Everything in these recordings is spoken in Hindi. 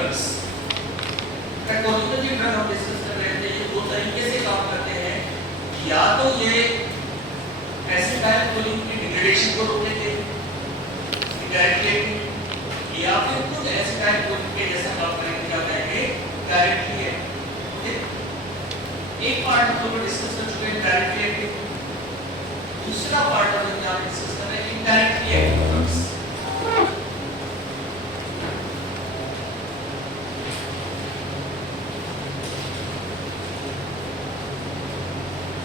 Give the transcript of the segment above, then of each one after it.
ड्रग्स। कॉलिनर्जिक ड्रग हम डिस्कस कर रहे थे, ये दो तरीके से काम करते हैं, या तो ये एसिटाइलकोलिन की डिग्रेडेशन को रोकेंगे डायरेक्टली, या फिर खुद एसिटाइलकोलिन के जैसा काम करेंगे, क्या करेंगे डायरेक्टली है। एक पार्ट हम लोग डिस्कस कर चुके हैं डायरेक्टली एक्टिव, दूसरा पार्ट हम लोग यहाँ डिस्कस कर रहे हैं इनडायरेक्टली एक्टिव ड्रग्स।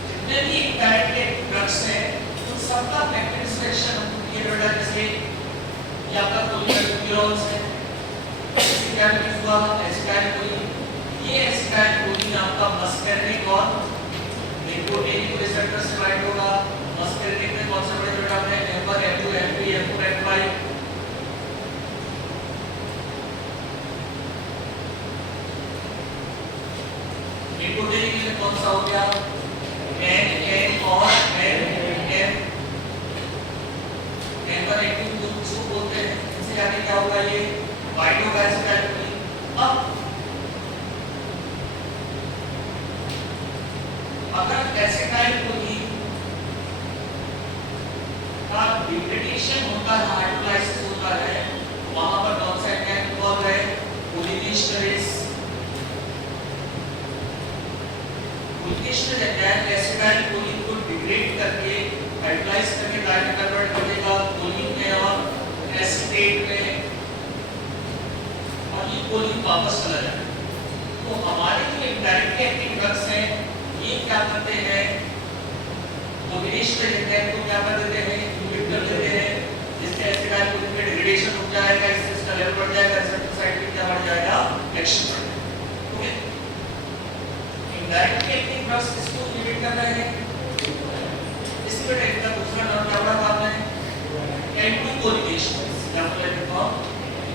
जितने भी इनडायरेक्टली एक्टिव ड्रग्स हैं उन सबका मेकैनिज्म एक्शन हम ये बेटा जैसे ये आपका कोलिनर्जिक है, इससे क्या हुआ एसिटाइलकोलिन, ये एसिटाइलकोलिन आपका मस्करिनिक और निकोटिनिक रिसेप्टर से बाइंड होगा। मस्करिनिक में कौन सा बड़े बेटा है M1 M2 M3 M4 M5, nicotinic में कौन सा हो गया N N और N M, N1 N2 जो बोलते हैं, इससे आगे क्या होगा ये बाइंड होगा एसिटाइलकोलिन। अब अगर एसिटाइलकोलिन का डिग्रेडेशन होता है, हाइड्रोलाइसिस होता है, वहां पर कौन सा एंजाइम इन्वॉल्व है कोलिनेस्टरेज। कोलिनेस्टरेज एंजाइम एसिटाइलकोलिन को डिग्रेड करके हाइड्रोलाइज करके डायरेक्ट कन्वर्ट कर देगा कोलिन में और एसिटेट में, और ये कोलिन वापस चला जाएगा। तो हमारे जो इनडायरेक्टली एक्टिव ड्रग्स हैं ये क्या करते हैं, कोलिनेस्टरेज एंजाइम को क्या कर देते हैं इनहिबिट कर देते हैं, जिससे एसिटाइलकोलिन में डिग्रेडेशन हो जाएगा, इससे इसका लेवल बढ़ जाएगा, रिसेप्टर साइट पे क्या बढ़ जाएगा एक्शन बढ़ जाएगा। ओके, इनडायरेक्टली एक्टिव ड्रग्स किसको इनहिबिट कर रहे हैं, इसमें इनका दूसरा नाम क्या बड़ा काम है एंटी कोलिनेस्टरेज, क्या बोलते हैं हम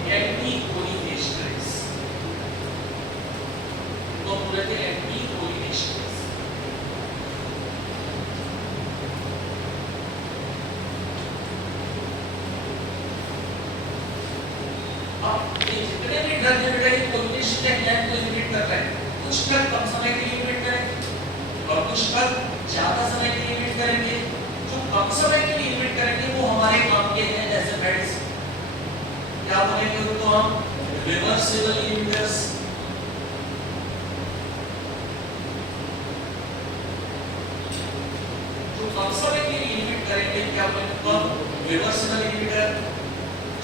एंटी कोलिनेस्टरेज, तो बोलते हैं एंटी कोलिनेस्टरेज। जितने भी ड्रग है कोलिनेशन एंजाइम को इनहिबिट कर रहे हैं, कुछ ड्रग कम समय के लिए इनहिबिट करेंगे और कुछ ड्रग ज्यादा समय के लिए इनहिबिट करेंगे। जो कम समय के लिए इनहिबिट करेंगे वो हमारे काम के हैं, जैसे मेडिसिन क्या बोलेंगे उनको हम रिवर्सिबल इनहिबिटर्स। जो कम समय के लिए इनहिबिट करेंगे क्या बोलेंगे उनको रिवर्सिबल इनहिबिटर,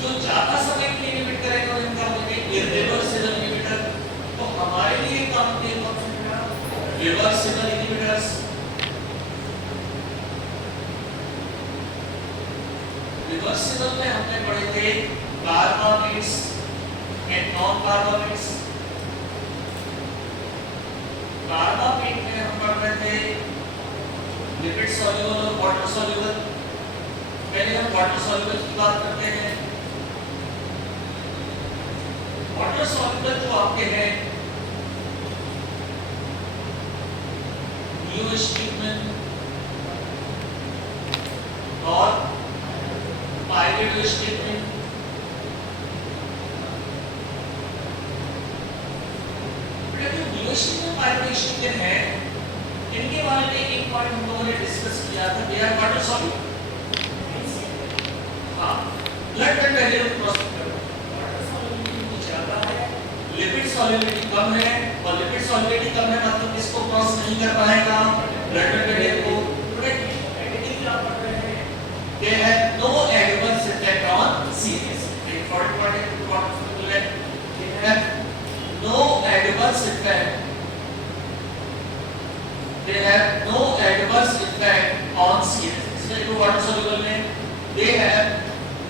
जो ज्यादा समय के लिए इनहिबिट करेंगे उनका बोलेंगे इररिवर्सिबल इनहिबिटर। तो हमारे लिए काम के कौन से रिवर्सिबल इनहिबिटर्स। रिवर्सिबल में हमने पढ़े थे carbamates and non carbamates. Carbamate में हम पढ़ रहे थे लिपिड सॉल्युबल और वाटर सॉल्युबल। पहले हम वाटर सॉल्युबल की बात करते हैं। वाटर सॉल्युबल जो आपके हैं नियोस्टिगमिन और पाइरिडोस्टिगमिन, नियोस्टिगमिन पाइरिडोस्टिगमिन है, इनके बारे में एक पॉइंट हम लोगों ने डिस्कस किया था, दे आर वाटर सॉल्युबल। हां, ब्लड में पहले क्रॉस लिपिड सॉल्युबिलिटी कम है, और लिपिड सॉल्युबिलिटी कम है मतलब इसको क्रॉस नहीं कर पाएगा ब्लड मेटेरियल को। एडिटिव क्या पढ़ रहे हैं, they have no adverse effect on CS. Important word है, इंपॉर्टेंट है, they have no adverse effect, they have no adverse effect on CS. इसमें जो वाटर सॉल्युबल में they have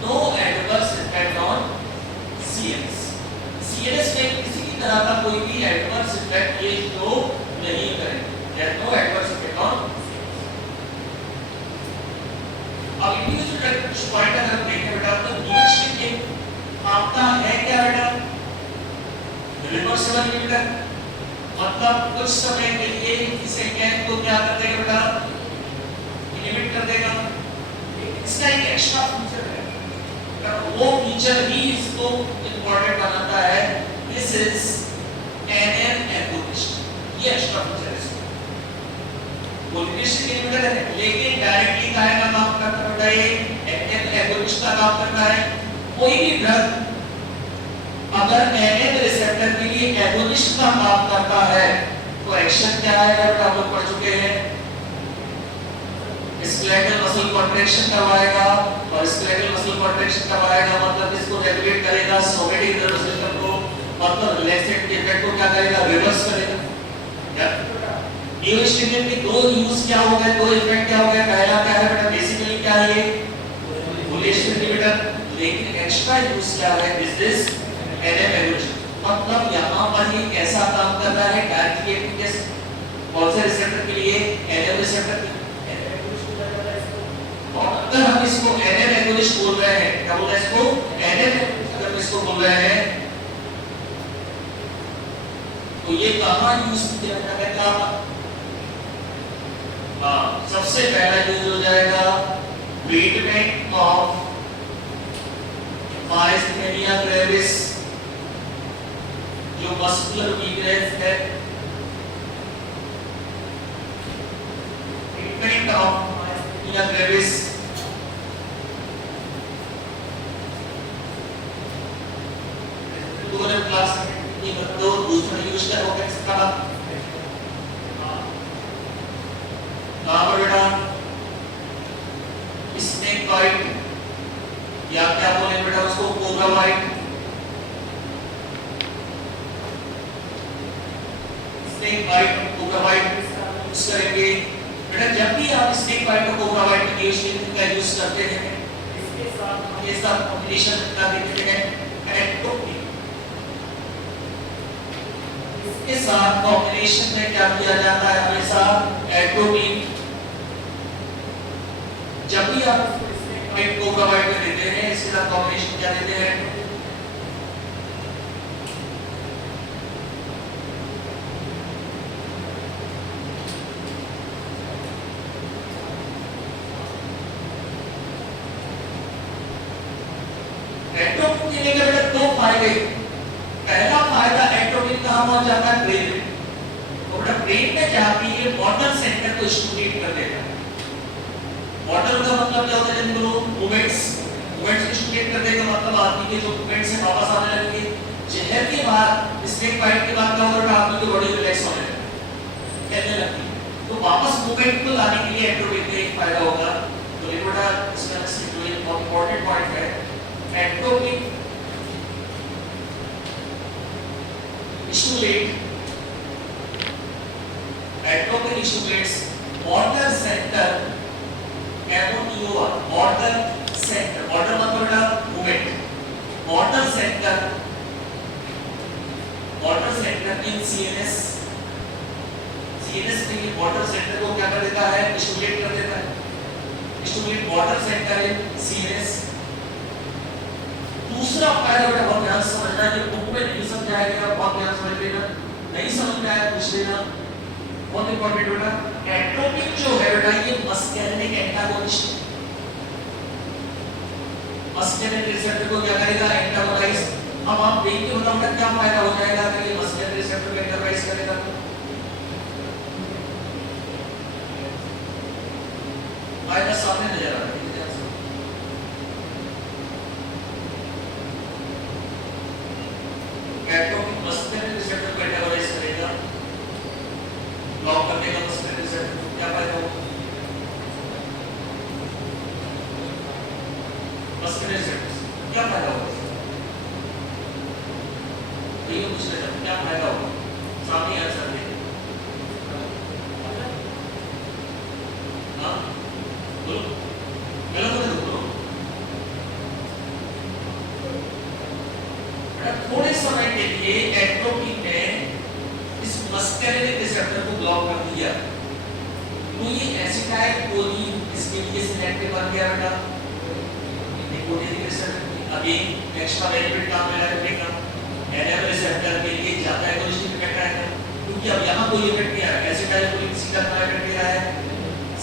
no adverse effect on CS. CS में किसी भी तरह का कोई भी एडवर्स इफेक्ट ये शो नहीं करेंगे, there no adverse effect on. अब इंडिविजुअल पॉइंट अगर देखें बेटा तो नियोस्टिगमिन आपका है क्या बेटा रिवर्सिबल इनहिबिटर, मतलब कुछ समय के लिए इस एंजाइम को क्या कर देगा बेटा इनहिबिट कर देगा। इसका एक एक्स्ट्रा फीचर है, वो फीचर ही इसको इंपॉर्टेंट बनाता है। दिस इज NM agonist, ये एक्स्ट्रा फीचर है इसका। कोलिनेशन इनहिबिटर है लेकिन डायरेक्टली काहे का काम करता है, ये NM agonist का काम करता है। कोई भी ड्रग अगर NM रिसेप्टर के लिए एगोनिस्ट का काम करता है तो एक्शन क्या आएगा, आप लोग पढ़ चुके हैं, स्केलेटल मसल कॉन्ट्रैक्शन करवाएगा, और स्केलेटल मसल कॉन्ट्रैक्शन करवाएगा मतलब इसको रेगुलेट करेगा, सोमेटिक नर्वस सिस्टम को, मतलब रिलैक्सेंट इफेक्ट को क्या करेगा, रिवर्स करेगा। क्या न्यूरोस्टिमुलेंट के दो यूज क्या हो गए, दो इफेक्ट क्या हो गए, पहला क्या है बेटा, बेसिकली क्या है ये कोलिनेशन इनहिबिटर, लेकिन एक्स्ट्रा यूज क्या है, दिस इज NM agonist, मतलब यहां पर ये कैसा काम कर रहा है, डायरेक्टली एक्टिव कौन से रिसेप्टर के लिए, NM रिसेप्टर के लिए। और अगर हम इसको NM agonist बोल रहे हैं, क्या बोल रहे हैं इसको, NM अगर हम इसको बोल रहे हैं तो ये कहां यूज किया जाएगा, सबसे पहला यूज हो जाएगा ट्रीटमेंट ऑफ मायस्थेनिया ग्रेविस, जो मस्कुलर वीकनेस है, ट्रीटमेंट ऑफ मायस्थेनिया ग्रेविस, दूसरे क्लास ये तो दूसरा यूज क्या होगा इसका, बेटा स्नेक बाइट, या क्या बोले बेटा उसको, cobra bite, snake bite, cobra bite use करेंगे बेटा। जब भी आप स्नेक बाइट और कोबरा बाइट के का यूज करते हैं, इसके साथ हमेशा कॉम्बिनेशन कर देते हैं एट्रोपिन, इसके साथ कॉम्बिनेशन में क्या किया जाता है, हमेशा एट्रोपिन। जब भी आप स्नेक बाइट कोबरा बाइट में देते हैं, इसके साथ कॉम्बिनेशन क्या देते हैं, एट्रोपिन के लिए बेटा दो फायदे। पहला फायदा एट्रोपिन कहां पहुंच जाता है, ब्रेन में, तो बेटा ब्रेन में जाके ये मोटर सेंटर को स्टिमुलेट कर देगा। मोटर का मतलब क्या होता है, जिनको मूवमेंट्स स्टिमुलेट कर देगा, मतलब आदमी के जो मूवमेंट्स है वापस आने लगेंगे। जहर के बाद, स्नेक बाइट के बाद क्या होगा, आदमी की बॉडी रिलैक्स होने लगेगी, कहने लगती है, तो वापस मूवमेंट को लाने के लिए एट्रोपिन का एक फायदा होगा। तो ये बेटा इसमें से जो एक बहुत इंपॉर्टेंट पॉइंट है, atropine stimulate, atropine stimulates motor centre, MOTOR, motor centre, motor मतलब बेटा मूवमेंट, मोटर सेंटर इन CNS, CNS में ये मोटर सेंटर को क्या कर देता है, स्टिमुलेट कर देता है, स्टिमुलेट मोटर सेंटर इन CNS। दूसरा फायदा बेटा बहुत ध्यान से समझना है, बुक में नहीं समझाएगा, बहुत ध्यान समझ लेना, नहीं समझ में आया पूछ लेना, बहुत इंपॉर्टेंट बेटा। एट्रोपिन जो है बेटा ये मस्केरिनिक एंटागोनिस्ट, मस्केरिनिक रिसेप्टर को क्या करेगा, एंटागोनाइज। अब आप देखिए बताओ क्या फायदा हो जाएगा अगर ये मस्केरिनिक रिसेप्टर को एंटागोनाइज करेगा, फायदा सामने नजर आ रहा है। एट्रोपिन मस्केरिनिक रिसेप्टर को एंटागोनाइज करेगा, ब्लॉक कर देगा मस्केरिनिक रिसेप्टर को, क्या फायदा होगा, मस्केरिनिक रिसेप्टर क्या फायदा होगा, ये पूछ रहे थे क्या फायदा होगा, सामने आंसर दे। हाँ बोलो, गलत हो बोलो। थोड़े समय के लिए एट्रोपिन ने इस मस्केरिनिक रिसेप्टर को ब्लॉक कर दिया, तो ये एसिटाइलकोलिन इसके लिए सिलेक्टिव बन गया बेटा, निकोटिनिक रिसेप्टर। अभी एक्स्ट्रा बेनिफिट काम में रखने का, NM रिसेप्टर के लिए ज्यादा एगोनिस्टिक इफेक्ट आएगा, क्योंकि अब यहाँ कोई इफेक्ट नहीं आया, एसिटाइलकोलिन सीधा इफेक्ट दे रहा है,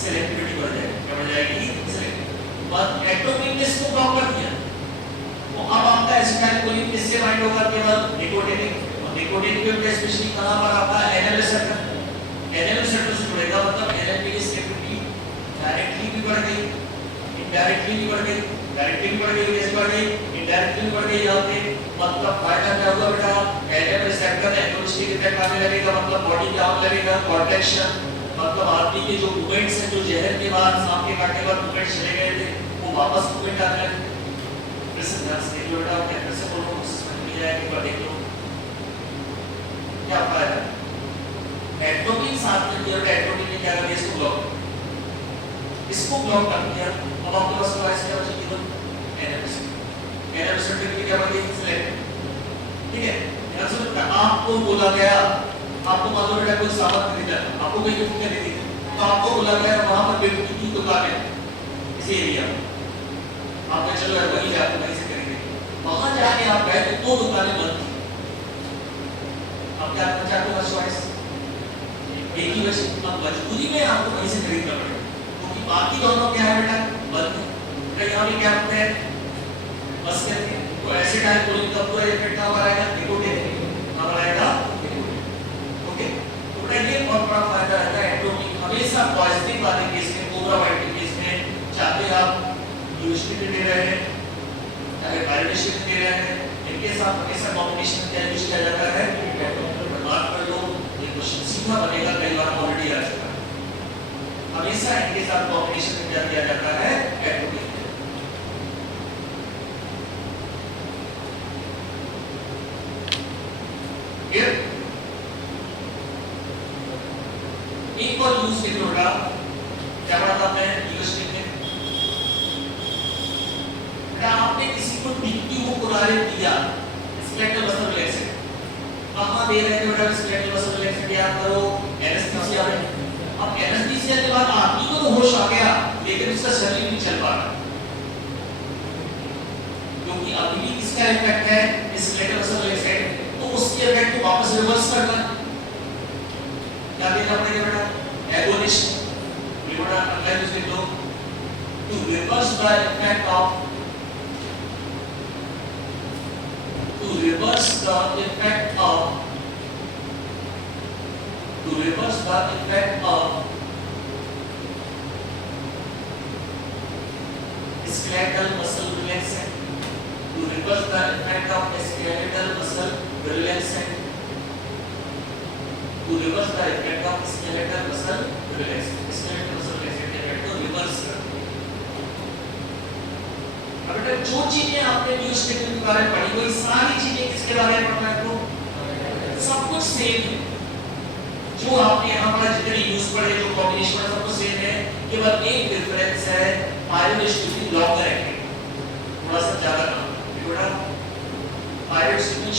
सिलेक्टिविटी बढ़ जाएगी, क्या बढ़ जाएगी, सिलेक्टिविटी। बट एट्रोपिन ने इसको ब्लॉक कर दिया, तो अब आपका एसिटाइलकोलिन किससे बाइंड होगा? केवल निकोटिनिक, और निकोटिनिक में स्पेशली कहां पर आपका एनएल रिसेप्टर, एनएल रिसेप्टर से जुड़ेगा, मतलब एनएलपीएस एक्टिविटी डायरेक्टली भी बढ़ गई, इनडायरेक्टली भी बढ़ गई, डायरेक्टली भी बढ़ गई, कैसे बढ़ गई? इनडायरेक्टली भी बढ़ गई यहाँ पे। मतलब फायदा क्या होगा बेटा? एनएल रिसेप्टर एगोनिस्टिक इफेक्ट आने लगेगा, मतलब बॉडी पे आने लगेगा कॉन्ट्रैक्शन, मतलब आदमी के जो मूवमेंट्स हैं, जो जहर के बाद सांप के काटने के बाद मूवमेंट चले गए थे, वो वापस मूवमेंट आने लगे। फिर से ध्यान से देखो बेटा, मैं फिर से बोल रहा हूँ, समझ में जाए, एक बार देख लो क्या फायदा। एट्रोपिन साथ में दिया, एट्रोपिन ने क्या कर दिया? इसको ब्लॉक कर दिया। अब आपके पास डिवाइस क्या बची? केवल एनएमएस, एनएमएस सर्टिफिकेट क्या बची? सिलेक्ट, ठीक है। ध्यान से बेटा, आपको बोला गया, आपको मान लो बेटा कोई सामान खरीदा, आपको कोई गिफ्ट खरीदी थी, तो आपको बोला गया वहां पर गिफ्ट की दुकान है इस एरिया में, आपने चलो यार वहीं जाकर वहीं से खरीदे, वहां जाके आप गए तो दो दुकानें बंद थी, अब क्या करना चाहते हो? चॉइस एक ही बची, अब मजबूरी में आपको वहीं से खरीदना पड़ेगा, क्योंकि बाकी दोनों क्या है बेटा? बंद है। बेटा यहाँ भी क्या होता है? बस करके तो एसिटाइलकोलिन का पूरा इफेक्ट कहाँ आएगा? निकोटिन कहाँ आएगा? ओके, तो बेटा ये बहुत बड़ा फायदा रहता है एट्रोपिन हमेशा पॉजिटिव वाले केस में, कोबरा वाइट के केस में, चाहे आप यूएसटी दे रहे हैं चाहे वायलेशन दे रहे हैं, इनके साथ हमेशा कॉम्बिनेशन क्या यूज किया जाता है? बात कर लो, ये क्वेश्चन सीधा बनेगा, कई बार ऑलरेडी आ चुका है, हमेशा इनके साथ कॉम्बिनेशन में क्या किया जाता है? एट्रोपिन। एक और यूज के थोड़ा क्या पढ़ा था मैं यूएसटी में? क्या आपने किसी को टिक्की को कुरारे दिया, स्केलेटल मसल रिलैक्सेंट, कहां दे रहे थे बेटा? स्केलेटल मसल रिलैक्सेंट याद करो, एनेस्थीसिया में। अब एनेस्थीसिया के बाद आदमी को तो होश आ गया, लेकिन उसका शरीर नहीं चल पा रहा, क्योंकि अभी भी किसका इफेक्ट है? स्केलेटल मसल रिलैक्सेंट, तो उसके इफेक्ट को वापस रिवर्स करना है, क्या देना पड़ेगा बेटा? एगोनिस्ट, बेटा अगला यूज लिख लो, to reverse the effect of, to reverse the effect of skeletal muscle relaxant, to reverse the effect of skeletal muscle relaxant, to reverse the effect of skeletal muscle relaxant, skeletal muscle relaxant के effect को reverse कर। अब बेटा जो चीजें आपने न्यूज टेक्निक के बारे में पढ़ी, वही सारी चीजें किसके बारे में पढ़ना है? तो सब कुछ सेम है, जो आपने यहाँ पढ़ा, जितने यूज पढ़े, जो कॉम्बिनेशन पढ़ा, सब कुछ सेम है, केवल एक डिफरेंस है, पायरोस्टिमुलिन लॉन्गर एक्टिंग, थोड़ा सा ज्यादा काम है बेटा। पायरोस्टिमुलिन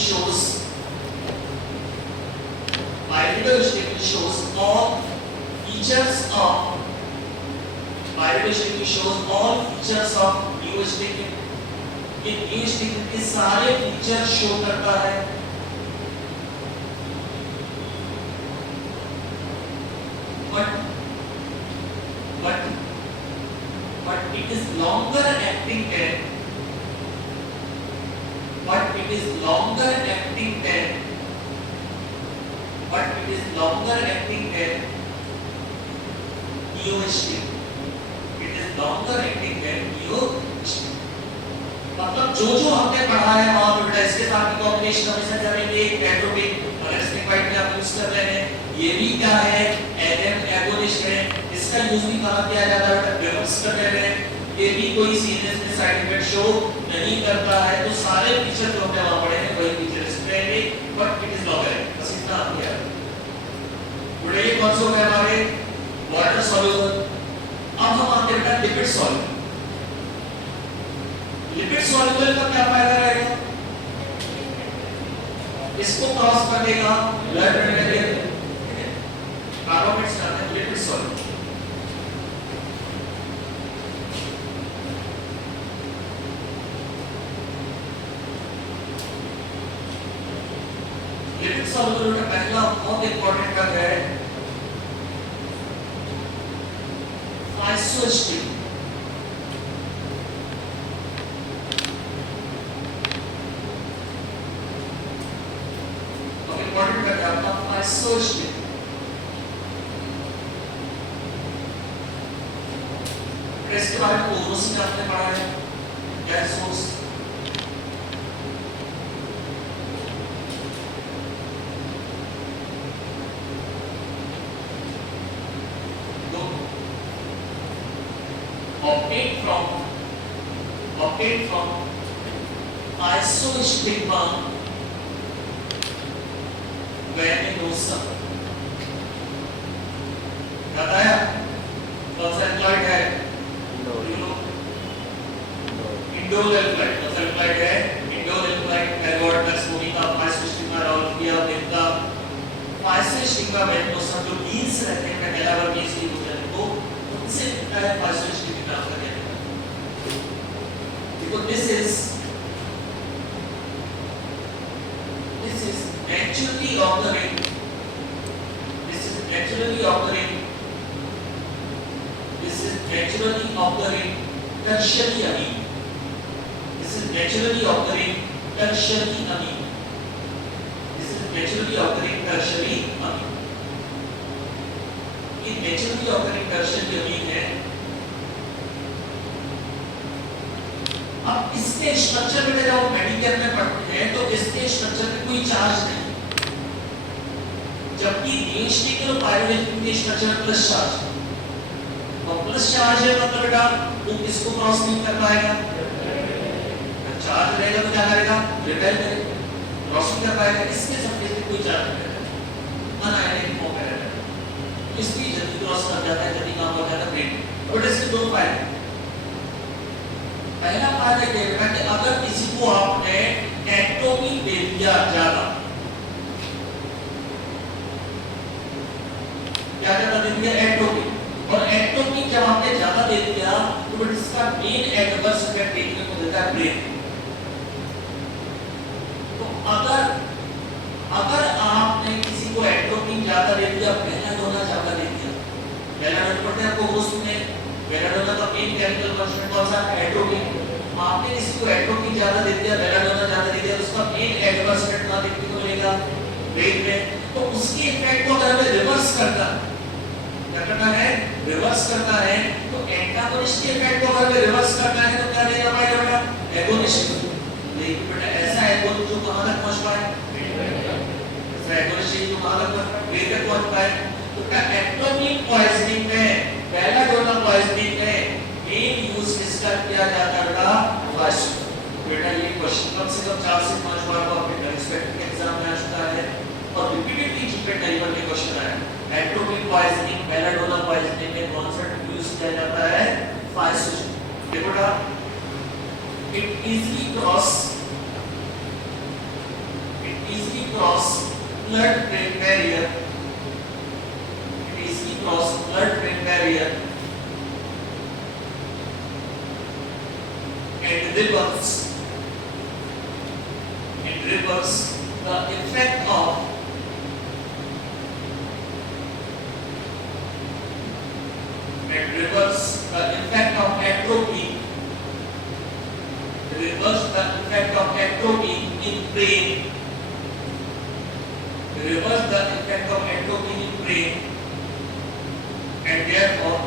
shows all features of न्यूस्टिक, ये न्यूस्टिक के सारे फीचर शो करता है, but it is longer acting than न्यूस्टिक, it is longer acting than न्यूस्टिक। मतलब जो हमने पढ़ा है वहां पे बेटा इसके साथ की कॉम्बिनेशन हमेशा चलेंगे, एट्रोपिन अगर स्नेक बाइट में आप यूज कर रहे हैं, ये भी क्या है? एनएम एगोनिस्ट है, इसका यूज भी कहां किया जाता है? बेटा रिवर्स कर रहे हैं, ये भी कोई सीरियस में साइड इफेक्ट शो नहीं करता है, तो सारे फीचर जो हमने वहां पढ़े हैं वही फीचर्स रहेंगे, बट इट इज लॉन्गर, बस इतना आप याद रखिए। बेटा ये कौन सा होगा हमारे? Water soluble. अब हम आते हैं बेटा लिपिड सॉल्युबल। लिपिड सॉल्युबल का क्या फायदा रहेगा? इसको क्रॉस कर देगा ब्लड में, कार्बोनेट्स आते हैं लिपिड सॉल्युबल। लिपिड सॉल्युबल का पहला बहुत इंपॉर्टेंट टर्म है आइसोस्टिक। सोचते इसके बारे में ओरोसी ने आपने पढ़ा है gas source obtained from isostigma venosa बताया कौन सा एम्प्लॉयड है इंडोल एम्प्लॉयड कौन सा एम्प्लॉयड है इंडोल एम्प्लॉयड एडवर्ड मैक्समोनिका isostigma राउलिया बेटा isostigma venosa जो बीन्स रहते हैं कैलावर बीन्स की भोजन को उनसे isostigma नाम का कहते हैं because this is naturally occurring tertiary amine. This is naturally occurring tertiary amine. This is naturally occurring tertiary amine. ये naturally occurring tertiary amine है. अब इसके स्ट्रक्चर में जब आप मेडिकल में पढ़ते हैं तो इसके स्ट्रक्चर में कोई चार्ज नहीं, जबकि नेस्टिकल पायरोलिथिक के स्ट्रक्चर में प्लस चार्ज, और प्लस चार्ज है मतलब बेटा वो किसको क्रॉस नहीं कर पाएगा, चार्ज रहेगा तो क्या करेगा रिपेल करेगा, क्रॉस नहीं कर पाएगा, इसके सरफेस पे कोई चार्ज नहीं रहेगा, अनायनिक फॉर्म में रहेगा, इसलिए जल्दी क्रॉस कर जाता है, जल्दी काम हो जाता है ब्रेन। और इसके दो फायदे, पहला फायदा ये है कि अगर किसी को आपने एटॉमिक दे दिया ज्यादा, क्या ज्यादा दे दिया एटॉमिक, और एटॉमिक जब आपने ज्यादा दे दिया तो इसका मेन एडवर्स इफेक्ट देखने को देता है ब्रेन। तो अगर आपने किसी को एटॉमिक ज्यादा दे दिया, बेलाडोना ज्यादा दे दिया, बेलाडोना पढ़ते हैं आपको होस्ट में, बेलाडोना का मेन केमिकल कंस्टिट्यूएंट कौन सा है एटॉमिक, आपने किसी को एटॉमिक ज्यादा दे दिया, बेलाडोना ज्यादा दे दिया, तो उसका मेन एडवर्स इफेक्ट ना देखने को मिलेगा ब्रेन में। तो उसकी इफेक्ट को अगर हमें रिवर्स करना, क्या करना है रिवर्स करना है, तो एंटागोनिस्ट के इफेक्ट को अगर रिवर्स करना है तो क्या देना पड़ेगा बेटा एगोनिस्ट। लेकिन बेटा ऐसा एगोनिस्ट जो कहां तक पहुंच पाए, ऐसा एगोनिस्ट जो कहां तक ब्रेन तक पहुंच पाए। तो क्या एटॉमिक पॉइजनिंग में, बेलाडोना पॉइजनिंग में मेन यूज किसका किया जाता है बेटा फर्स्ट। बेटा ये क्वेश्चन कम से कम 4 से 5 बार को आपके रिस्पेक्टिव एग्जाम में आ चुका है और रिपीटेडली जीके टाइपर में क्वेश्चन आया। एटॉमिक पॉइजनिंग, बेलाडोना पॉइजनिंग में कौन सा यूज किया जाता है फाइसोजन। देखो बेटा it easily cross blood-brain barrier, it easily cross blood-brain barrier and reverse the effect of atrophy in brain, reverse the effect of atrophy in brain, and therefore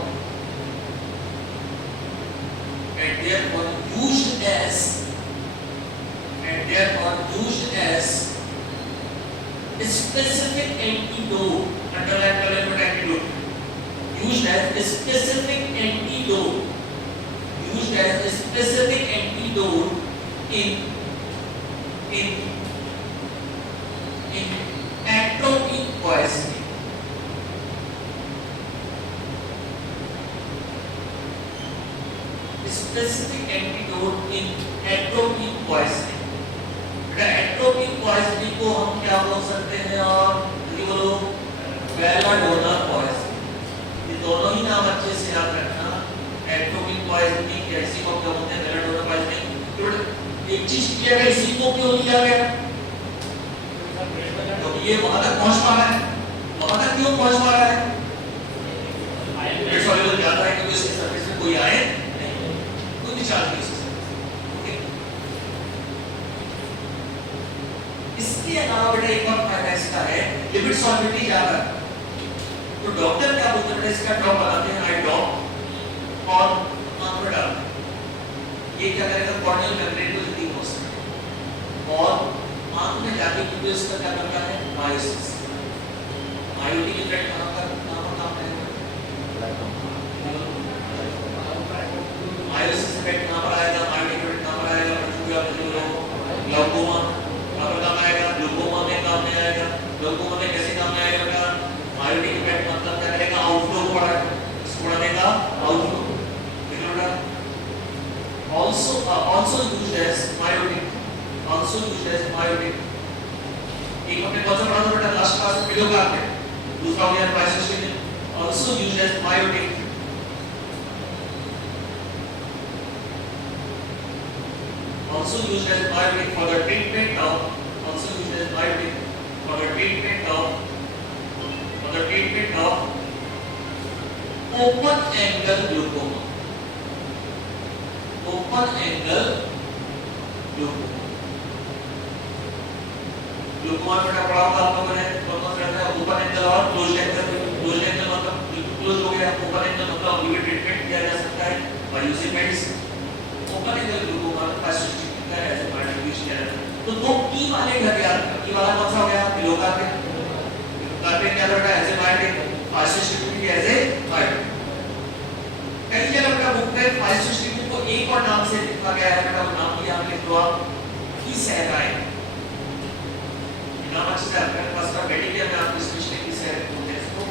used as specific antidote, underline antidote, used as a specific antidote in atrophic poisoning. Specific antidote in atrophic poisoning. Atrophic poisoning को हम क्या बोल सकते हैं, और ये बोलो बेलाडोना पॉइजनिंग। ये दोनों ही नाम अच्छे से याद रखना, एट्रोपिक पॉइजनिंग कैसी को क्या बोलते हैं, बेलाडोना पॉइजनिंग। एक चीज क्लियर है, इसी को क्यों लिया गया, क्योंकि ये वहां तक पहुंच पा रहा है, वहां तक क्यों पहुंच पा रहा है, ब्लड सॉल्युबल ज्यादा है क्योंकि इसके सरफेस में कोई आए नहीं, कोई भी चार्ज नहीं। इसके अलावा बेटा एक और फायदा इसका है, लिपिड लिपिड सॉल्युबिलिटी ज्यादा है, तो डॉक्टर क्या बोलते हैं, इसका ड्रॉप बनाते हैं, आई ड्रॉप और आंख में डालते हैं। ये क्या करेगा, कॉर्नियल मेम्ब्रेन को जल्दी पहुंच सके और आंख में जाके क्योंकि उसका क्या करता है, मायोसिस। मायोटिक इफेक्ट कहां पर काम करेगा, मायोसिस इफेक्ट कहां पर आएगा, मायोटिक इफेक्ट कहां पर आएगा, ग्लाउकोमा कहां पर काम आएगा, ग्लाउकोमा में काम नहीं आएगा। ग्लाउकोमा में कैसे काम में आएगा बेटा, मायोटिक इफेक्ट मतलब क्या करेगा, आउटफ्लो को बढ़ा देगा, आउटफ्लो ठीक है बेटा। also used as myotic, एक हमने कौन सा पढ़ा था बेटा लास्ट क्लास में, पिलोकार्प है, दूसरा हो गया ट्राइसिस्टिन, also used as myotic, also used as myotic for the treatment of, also used as myotic for the treatment of open angle glaucoma, open angle glaucoma। Glaucoma बेटा पढ़ा होगा आप लोगों ने, कौन सा रहता है, ओपन एंगल और क्लोज एंगल। क्लोज एंगल मतलब बिल्कुल क्लोज हो गया, ओपन एंगल मतलब इमीडिएट ट्रीटमेंट किया जा सकता है by using medicine. Open angle glaucoma fibrosis का एज ए पार्ट यूज किया जाता है। तो दो की वाले घर यार, की वाला कौन सा हो गया, पिलोकार्प है, पिलोकार्प में क्या होता है, एज ए पार्ट फाइब्रोसिस की एज ए पार्ट। कई जगह बेटा बुक में फाइब्रोसिस को एक और नाम से लिखा गया है बेटा, वो नाम लिया हमने तो आप की सहराएं नाम अच्छे से आपके पास का मेडिकल में आपको स्पेशली किस है बोलते हैं इसको,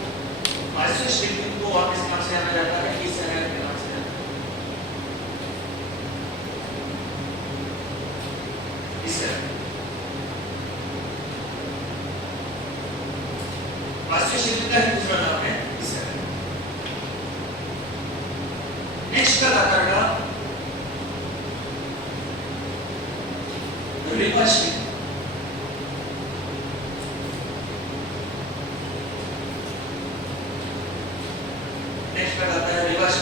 फाइब्रोसिस को और किस नाम से जाना जाता है, किस है के नाम से जाता है, इस है फाइब्रोसिस का ही दूसरा नाम है, इस है। नेक्स्ट का आता है रिवर्स। नेक्स्ट का आता है रिवर्स।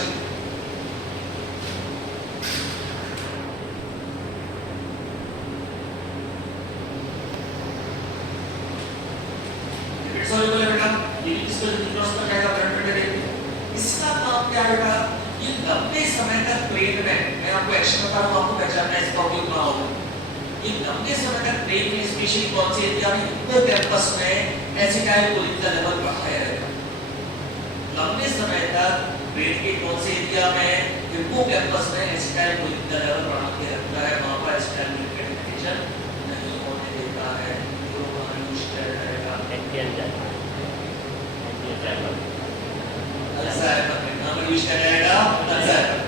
लिपिड सॉल्युबल है बेटा, ये इसको न्यूट्रॉन्स का क्या ब्लड में देंगे, इसका काम क्या है बेटा, ये लंबे समय तक ब्रेन में, मैं आपको एक्शन बता रहा हूं, आपको पहचानना है इसका उपयोग कहां होगा। ये लंबे समय तक ब्रेन में स्पेशली कौन से एरिया में, हिप्पोकैम्पस में एसिटाइलकोलिन का लेवल बढ़ा रहेगा। लंबे समय तक ब्रेन के कौन से एरिया में, हिप्पोकैम्पस में एसिटाइलकोलिन का लेवल बढ़ा के रखता है, वहां पर एसिटाइलकोलिन का डिटेक्शन नहीं होने देता है, जो वहां यूज किया जाएगा एंटीएंजाइम, अल्जाइमर में नाम यूज किया जाएगा अल्जाइमर।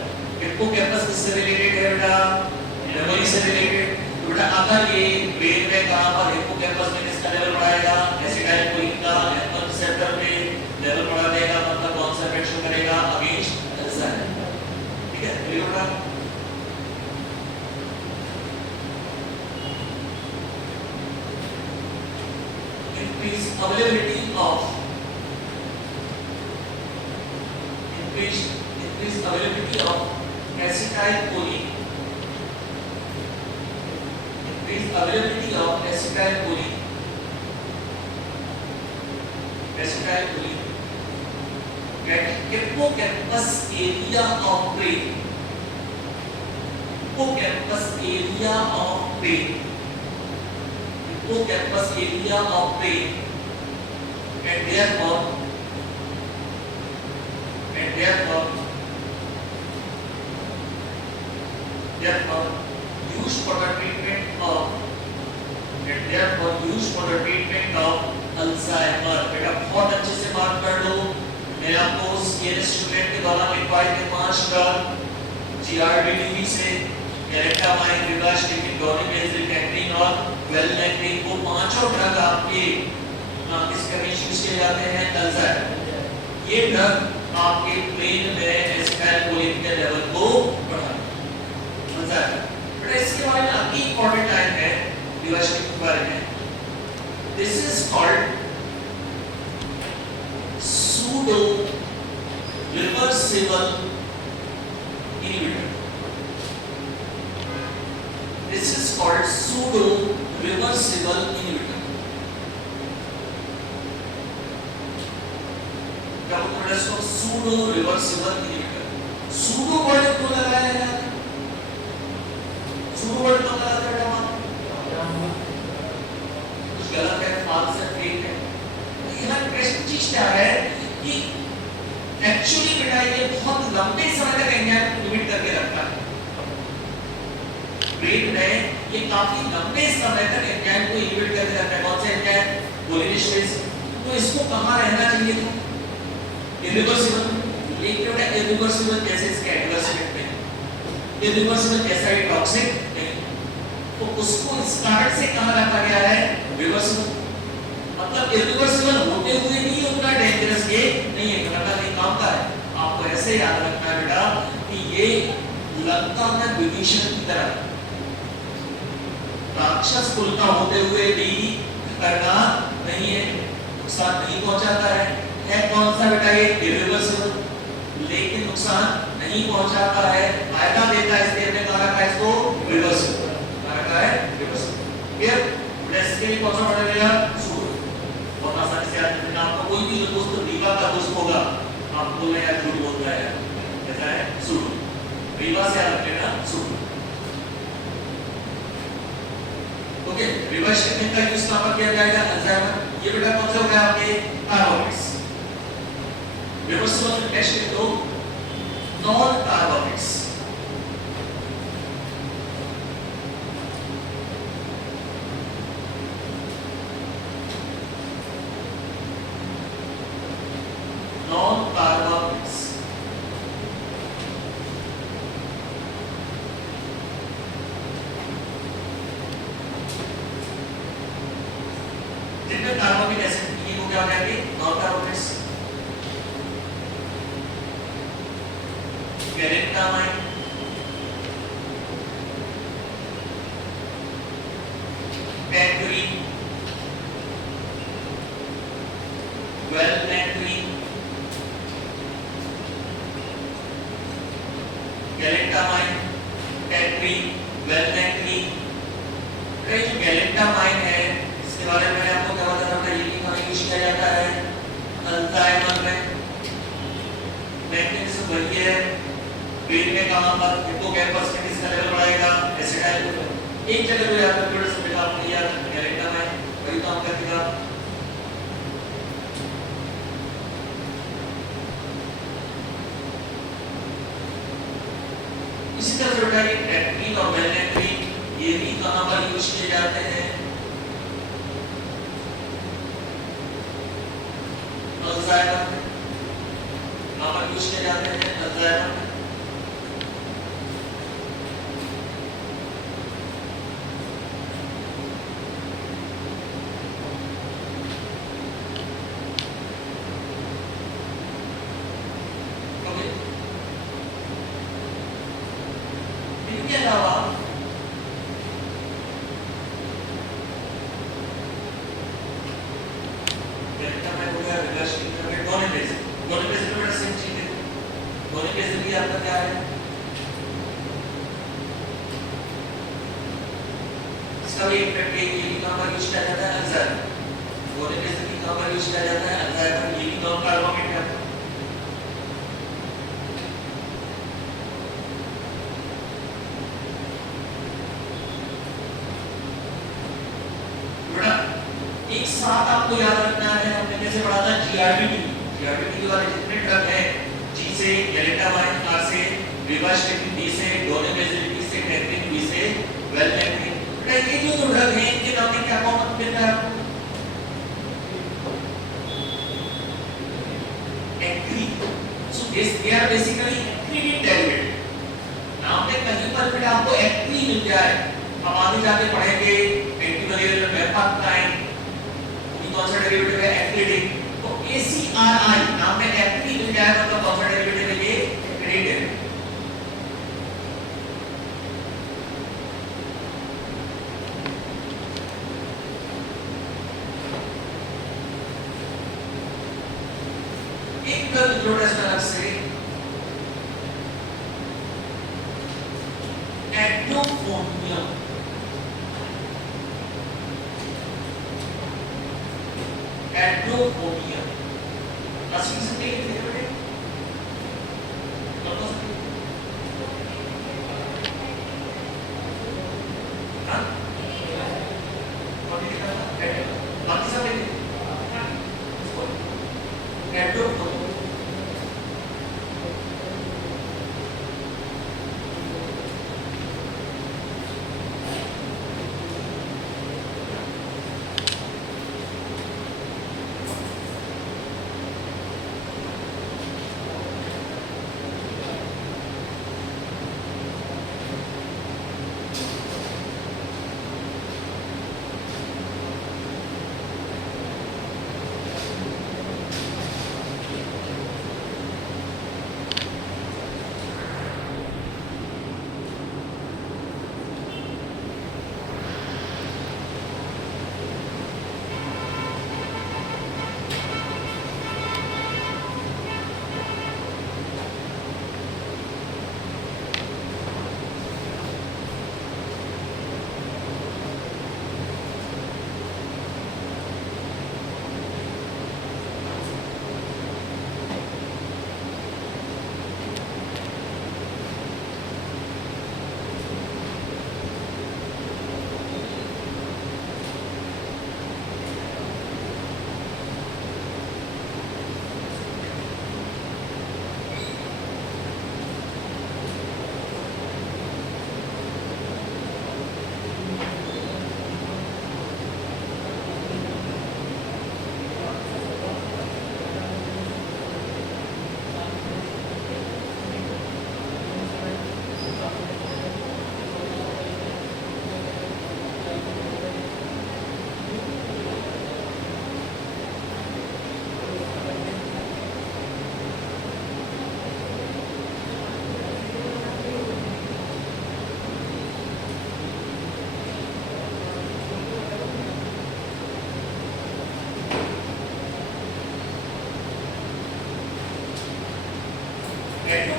हिप्पोकैम्पस किससे रिलेटेड है बेटा, मेमोरी से रिलेटेड। तो बेटा अगर ये ब्रेन में कहां पर, हिप्पोकैम्पस में किसका लेवल बढ़ाएगा, एसिटाइलकोलिन का, एफ1 रिसेप्टर पे लेवल बढ़ा देगा, मतलब कौन सा इफेक्ट शो करेगा, अगेंस्ट अल्जाइमर। ठीक है, क्लियर हो रहा, increase availability of acetylcholine, increase availability of acetylcholine at hippocampus area of brain, hippocampus area of brain, hippocampus area of brain, and therefore used for the treatment of, and therefore used for the treatment of Alzheimer. बेटा बहुत अच्छे से बात कर लो, मैं आपको सीएनएस स्टूडेंट के द्वारा लिखवाए थे 5 ड्रग जीआरडीटीवी से, गैलेक्टामाइन, रिवास्टिन, डोनिमेजिल और वेलनेक्टिन, वो पांचों ड्रग आपके किसके बीच यूज किए जाते हैं, अल्जाइमर। ये ड्रग आपके ब्रेन में एसिटाइलकोलिन के लेवल को बढ़ाते हैं। बेटा इसके बारे में अभी इंपॉर्टेंट लाइन है रिवास्टिन के बारे में, this is called pseudo reversible inhibitor, this is called pseudo reversible inhibitor। क्या बोलते हैं इसको, pseudo reversible inhibitor. Pseudo word क्यों लगाया है? सूडो वर्ड क्यों लगाया है बेटा? कुछ गलत है, फॉल्स है, फेक है? यहाँ प्रश्न चीज क्या है कि एक्चुअली बेटा ये बहुत लंबे समय तक एंजाइम को लिमिट करके रखता है। ब्रेन में ये काफी लंबे समय तक एंजाइम को इनहिबिट करके रखता है। कौन सा एंजाइम? कोलिनेस्टेरेज। तो इसको कहां रहना चाहिए था? इरिवर्सिबल। लेकिन बेटा इरिवर्सिबल कैसे इसके एडवर्स इफेक्ट में, इरिवर्सिबल कैसा है, टॉक्सिक नहीं, तो उसको इस कारण से कहां रखा गया है? रिवर्सिबल। मतलब इरिवर्सिबल होते हुए भी उतना डेंजरस ये नहीं है, रखा नहीं काम का है। आपको ऐसे याद रखना है बेटा कि ये लगता है विभीषण की तरह, राक्षस कुल का होते हुए भी करना नहीं है, नुकसान नहीं पहुंचाता है। कौन सा बेटा? ये इरिवर्सिबल, लेकिन नुकसान नहीं पहुंचाता है, फायदा देता है, इसलिए हमने कहा रखा है इसको रिवर्सिबल। कहा रखा है रिवर्सिबल। फिर ब्रेस्ट के लिए कौन सा पड़ेगा? सूड। बहुत आसानी से याद रखना। आपको कोई भी दोस्त रीवा का दोस्त होगा, आपको मैं यार झूठ बोल रहा है, कैसा है? सूड। रीवा से याद रखना, सूड। ओके, रिवर्स टेक्निक का यूज कहां पर किया जाएगा? अल्जाइमर। ये बेटा कौन सा हो गया आपके? कार्बोनेट्स। रिवर्सिबल टेस्ट के दो नॉन कार्बोनेट्स। नॉन कार्बोनेट्स जिनमें कार्बोनिक एसिड ये वो क्या हो जाएंगे? Non carbonates. गैलेंटामाइन, टेट्रीन, वेलमेंट्रीन, गैलेंटामाइन, टेट्रीन, वेलमेंट्रीन। ये जो गैलेंटामाइन है इसके बारे में मैंने आपको क्या बताया था? ये कहाँ यूज किया जाता है? अल्जाइमर में। मैकेनिज्म वही है, ब्रेन में कहां पर हिप्पोकैम्पस में किसका लेवल बढ़ाएगा? एसिटाइल। एक जगह तो याद रखिए थोड़ा सा बेटा, आपने याद गैलेंटामाइन वही काम करेगा। इसी तरह से बेटा ये टेट्रीन और वेलमेंट्रीन ये भी कहां पर यूज किए जाते हैं? अल्जाइमर में। कहां पर यूज किए जाते हैं? अल्जाइमर में। इनके अलावा गैलेंटामाइन हो गया, रिवर्स टेक्निक, डोनेपेज। डोनेपेज में बड़ा सेम चीज है। डोनेपेज भी आपका क्या है? इसका भी इफेक्ट है, ये भी कहां पर यूज किया जाता है? अल्जाइमर। डोनेपेज भी कहां पर यूज किया जाता है? अल्जाइमर। ये भी नॉन कार्बोनेट है। एक साथ आपको याद रखना है, हमने कैसे पढ़ा था? जीआरबीटी। जीआरबीटी वाले जितने ड्रग हैं, जी से गैलेंटामाइन, आर से रिवर्स टेक्निक, डी से डोनेपेज, डी से टेट्रीन, बी से वेलमेंट्रीन। बेटा ये जो ड्रग हैं इनके नाम में क्या कॉमन मिलता है आपको? एक्री। सो दे आर बेसिकली एक्रीन डेरिवेटिव। नाम में कहीं पर बेटा आपको एक्री मिल जाए, हम आगे जाके पढ़ेंगे एंटीमलेरियल वेपाक्टाइन, कौन सा डेरिवेटिव है? एक्रिडिन। तो ACRI नाम में एक्री मिल जाए मतलब कौन सा डेरिवेटिव है? ये एक्रिडिन। एक ड्रग इंट्रोडक्शन से एडोफोनियम। एडोफोनियम क्लासिफिकेशन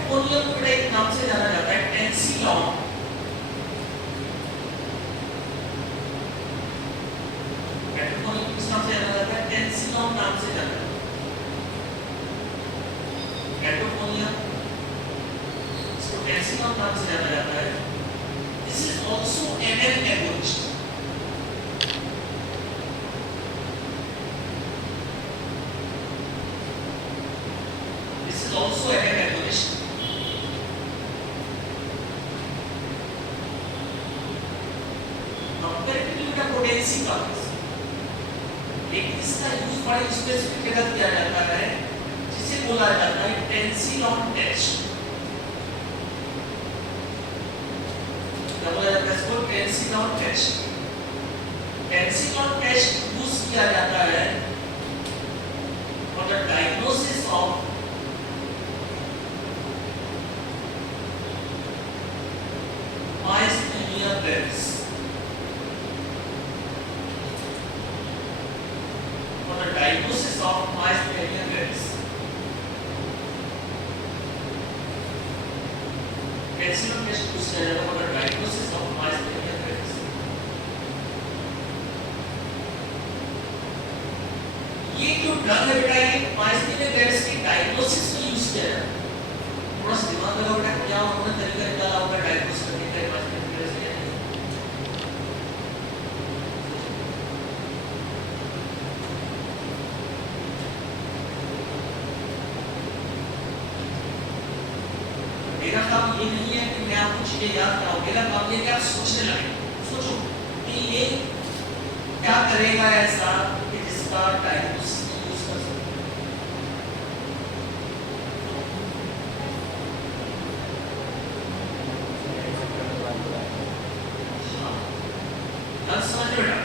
एटोकोनियम को एक नाम से जाना जाता है, टेंसिलॉन। एटोकोनियम किस नाम से जाना जाता है? टेंसिलॉन नाम से जाना जाता है। एटोकोनियम इसको टेंसिलॉन नाम से जाना जाता है। This is also an agonist. This is also an agonist. Comparatively with a potency कम है, लेकिन इसका यूज बड़े स्पेसिफिक जगह किया जाता है, जिसे बोला जाता है टेंसिलॉन टेस्ट। क्या बोला जाता है इसको? Tensilon test. Tensilon test use किया जाता है for the diagnosis of myasthenia gravis, for the diagnosis of myasthenia gravis. Tensilon test use किया जाता है for the diagnosis of myasthenia gravis. ये जो ड्रग है बेटा, ये myasthenia gravis की डायग्नोसिस में यूज किया जाता है। थोड़ा सा दिमाग लगाओ बेटा, क्या उन्होंने तरीका निकाला होगा डायग्नोसिस करने का myasthenia gravis है? मेरा काम ये नहीं है कि मैं आपको चीजें याद कराऊं, मेरा काम ये है कि आप सोचने लगे। सोचो कि ये क्या करेगा ऐसा कि जिसका डायग्नोसिस में यूज कर सके। हाँ, समझ बेटा,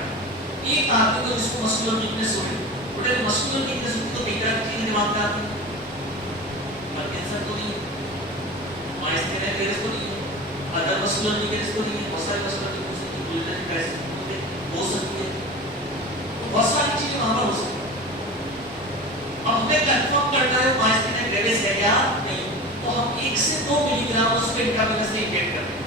एक आदमी को जिसको मस्कुलर वीकनेस हो गई, बेटा मस्कुलर वीकनेस होती तो बेटा चीज दिमाग में आती है, पार्किंसन तो नहीं, myasthenia gravis को नहीं, अदर मस्कुलर वीकनेस को नहीं, बहुत सारे मस्कुलर वीकनेस की बुलेटिन क्राइसिस हो सकती है, तो बहुत सारी चीजें वहां पर हो सकती है। अब हमें कंफर्म करना है myasthenia gravis है या नहीं, तो हम 1 से 2 मिलीग्राम उसको इंट्रावेनस से इंजेक्ट करते हैं,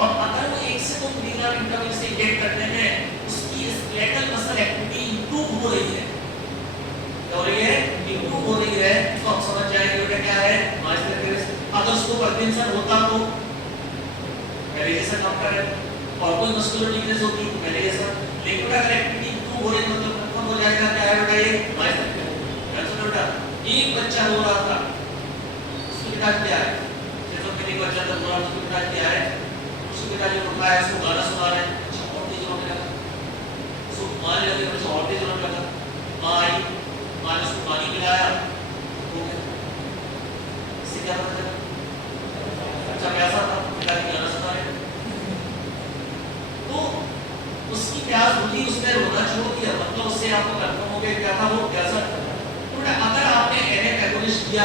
और अगर वो 1 से 2 मिलीग्राम इंट्रावेनस से इंजेक्ट करते हैं, उसकी स्केलेटल मसल एक्टिविटी इंप्रूव हो रही है, क्या हो रही है? इंप्रूव हो रही है, तो आप समझ जाएंगे बेटा क्या है myasthenia gravis। अगर उसको पार्किंसन होता तो पहले जैसा काम कर रहे थे, और कोई मस्कुलर वीकनेस होती तो पहले जैसा, लेकिन अगर एक्टिविटी इंप्रूव हो रही है मतलब कंफर्म हो जाएगा क्या है बेटा ये myasthenia gravis। बेटा एक बच्चा रो रहा था, उसकी इलाज क्या है? जैसे मेरे बच्चा था रोना, उसकी इलाज क्या है? उसकी पिताजी ने उठाया, उसको गाना सुना रहे हैं, अच्छा और तेज रोने लगा, उसको मारने लगे, बच्चा और तेज रोने लगा, माँ आई, माँ ने उसको पानी पिलाया, हो गया। इससे क्या पता चला? बच्चा प्यासा था, पिताजी गाना सुना रहे, तो उसकी प्यास बुझी, उसने रोना छोड़ दिया, मतलब उससे आपको कंफर्म हो गया क्या था वो प्यासा था। तो अगर आपने एन एगोनिस्ट दिया,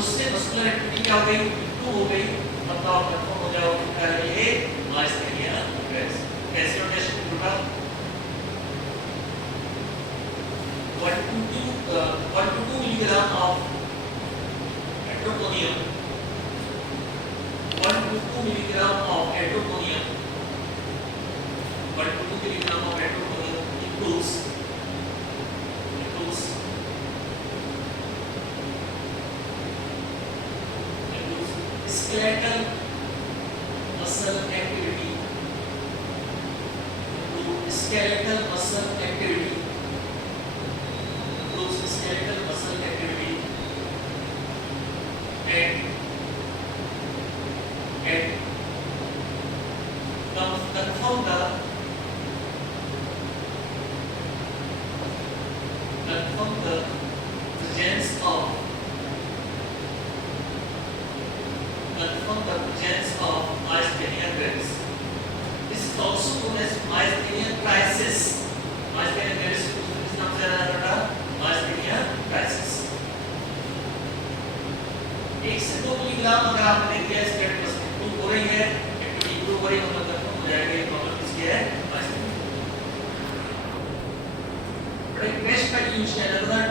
उससे मस्कुलर एक्टिविटी क्या हो गई? इंप्रूव हो गई, मतलब आप कंफर्म हो जाओगे क्या ये myasthenia gravis। कैसे टेस्ट होगा? 1 to 2 milligram of atroponium, 1 to 2 milligram of atroponium, 1 to 2 milligram of atroponium improves skeletal muscle activity, improves skeletal muscle activity, improves skeletal muscle activity, and confirm the presence of myasthenia gravis. This is also known as myasthenia crisis. Myasthenia gravis किस नाम से जाना जाता है? myasthenia crisis। 1 से 2 मिलीग्राम अगर आपने देख लिया, स्केलेटल मसल इंप्रूव हो रही है, एक्टिविटी इंप्रूव हो रही है, मतलब कंफर्म हो जाएगा ये प्रॉब्लम किसकी है? myasthenia। बड़ा बेस्ट पैटर्न यूज किया जाता है,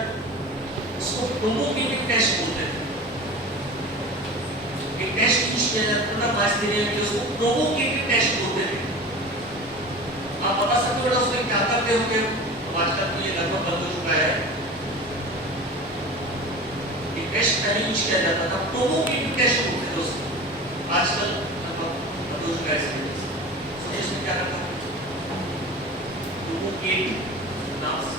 उसको इसको प्रोवोकेटिव टेस्ट बोलते हैं। एक टेस्ट यूज किया जाता था माइस्थेरिया में, उसको प्रोवोकेटिव टेस्ट बोलते थे। आप बता सकते हो उसमें क्या करते होंगे? आजकल तो ये लगभग बंद हो चुका है। एक टेस्ट पहले यूज किया जाता था, प्रोवोकेटिव टेस्ट बोलते थे उसको। आजकल लगभग बंद हो चुका है। तो इसमें क्या करता है? प्रोवोकेटिव नाम से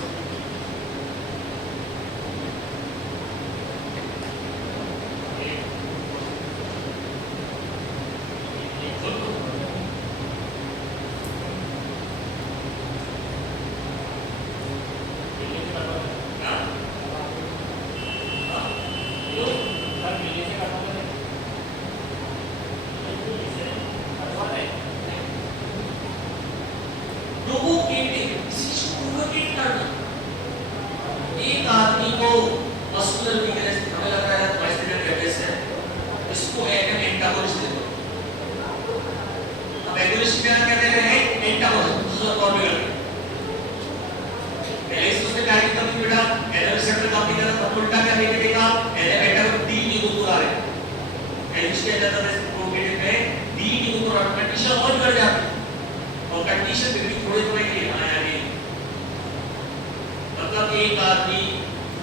एक आदमी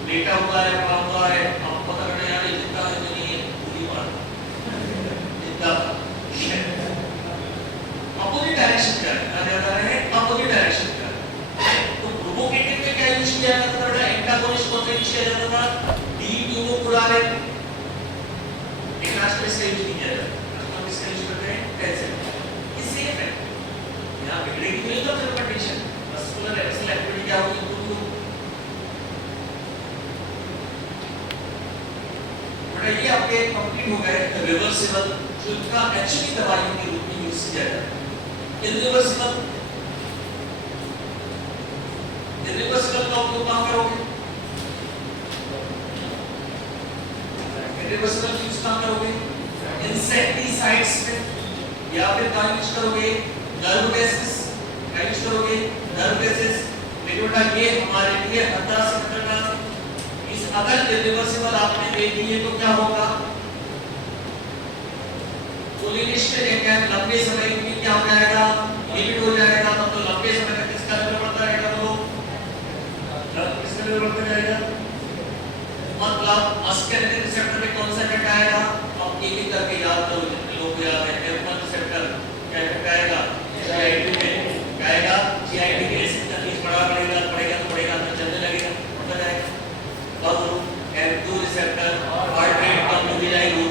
लेटा हुआ है, पड़ा हुआ है, आपको पता करना यार जितना है नहीं है पूरी बात जितना अपोजिट डायरेक्शन का क्या जाता है, अपोजिट डायरेक्शन का। तो प्रोवोकेटिव में क्या यूज किया जाता था? एंटागोनिस्ट को यूज किया जाता था, डी न्यूमोकुलर एक राष्ट्र इसका यूज नहीं किया जाता। हम इसका यूज करते हैं कैसे? ये सेफ है, यहां बिगड़ेगी नहीं तो कंडीशन मस्कुलर एक्सल एक्टिविटी क्या होगी? ये आपके कंप्लीट हो गए रिवर्सिबल, जो इनका एक्चुअली दवाइयों के रूप में यूज किया जाता है। इरिवर्सिबल का उपयोग कहां करोगे? इरिवर्सिबल यूज कहां करोगे? इंसेक्टिसाइड्स में, या फिर कहां यूज करोगे? नर्व गैसेस का यूज करोगे? नर्व गैसेस लेकिन ये हमारे लिए खतरा से खतरनाक। अगर इरिवर्सिबल आपने दे दिए तो क्या होगा? लंबे समय के लिए क्या हो जाएगा? लिमिट हो जाएगा। तब तो लंबे समय तक किसका निर्भर बढ़ता रहेगा? तो किसका निर्भर बढ़ता जाएगा? मतलब मस्कुलिन रिसेप्टर पे कौन सा इफेक्ट आएगा? अब एक एक करके याद करो, जितने लोग याद है। एफ1 रिसेप्टर क्या इफेक्ट आएगा? GIT में आएगा। GIT के एसिड का रिलीज बढ़ेगा तो चलने लगेगा, बढ़ता जाएगा। और M2 रिसेप्टर हार्ट रेट कम होती जाएगी,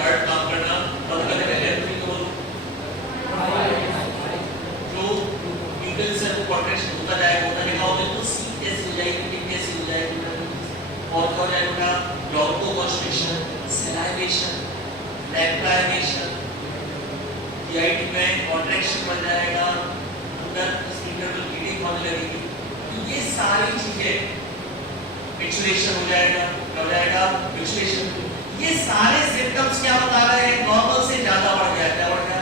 हार्ट काम करना बंद कर देगा। M3 को जो न्यूक्लियस से कॉन्ट्रैक्शन होता जाएगा बिल्कुल सी कैसे हो जाएगी, टी कैसे हो जाएगी, और क्या हो जाएगा? ब्रोंकोकंस्ट्रिक्शन, सलाइवेशन, लैक्टाइवेशन, GIT में कॉन्ट्रैक्शन बढ़ जाएगा, अंदर स्पीकर में ब्लीडिंग होने लगेगी। तो ये सारी चीजें एक्सुलेशन हो जाएगा, कब जाएगा? एक्सुलेशन। ये सारे सिम्टम्स क्या बता रहे हैं? नॉर्मल से ज्यादा बढ़ गया। क्या बढ़ गया?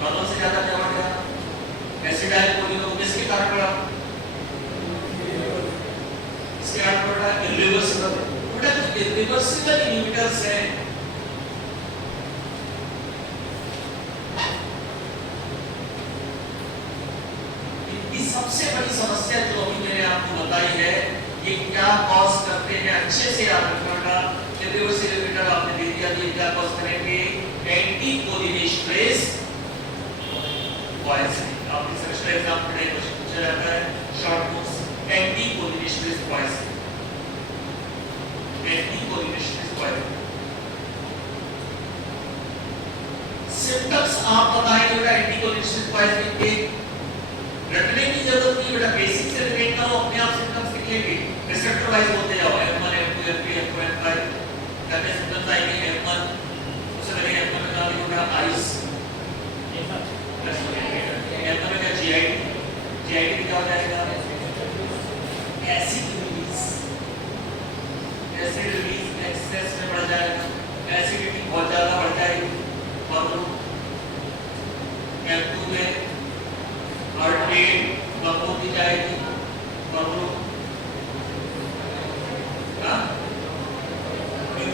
नॉर्मल से ज्यादा क्या बढ़ गया? एसिडाइलकोलिन किसके कारण बढ़ा? इसके कारण बढ़ा इरिवर्सिबल। बेटा जो इरिवर्सिबल इनहिबिटर्स हैं, इनकी सबसे बड़ी समस्या जो अभी मैंने आपको बताई है, ये क्या कॉज करते हैं, अच्छे से याद रखना। इरिवर्सिबल इनहिबिटर आपने दे दिया, ये क्या कॉज करेंगे? Anticholinesterase poison. आप इस एक्स्ट्रा एग्जाम पढ़े, क्वेश्चन पूछा जाता है short notes. Anticholinesterase poison, anticholinesterase poison. Symptoms आप बताएंगे बेटा एंटीकोलिनेस्ट्रेज पॉइजन के। रटने की जरूरत नहीं बेटा, बेसिक से रिलेट करो, अपने आप सिम्पटम्स निकलेंगे। रिसेप्टर वाइज होते जाओ, M1 M2 M3 M4 M5 करके सिम्पटम्स आएंगे। M1 उससे पहले M1 में क्या होगा? आइस प्लस M1 में क्या? GIT क्या हो जाएगा? एसिड रिलीज एक्सेस में बढ़ जाएगा, एसिडिटी बहुत ज्यादा बढ़ जाएगी। और M2 में हार्ट रेट कम होती जाएगी। और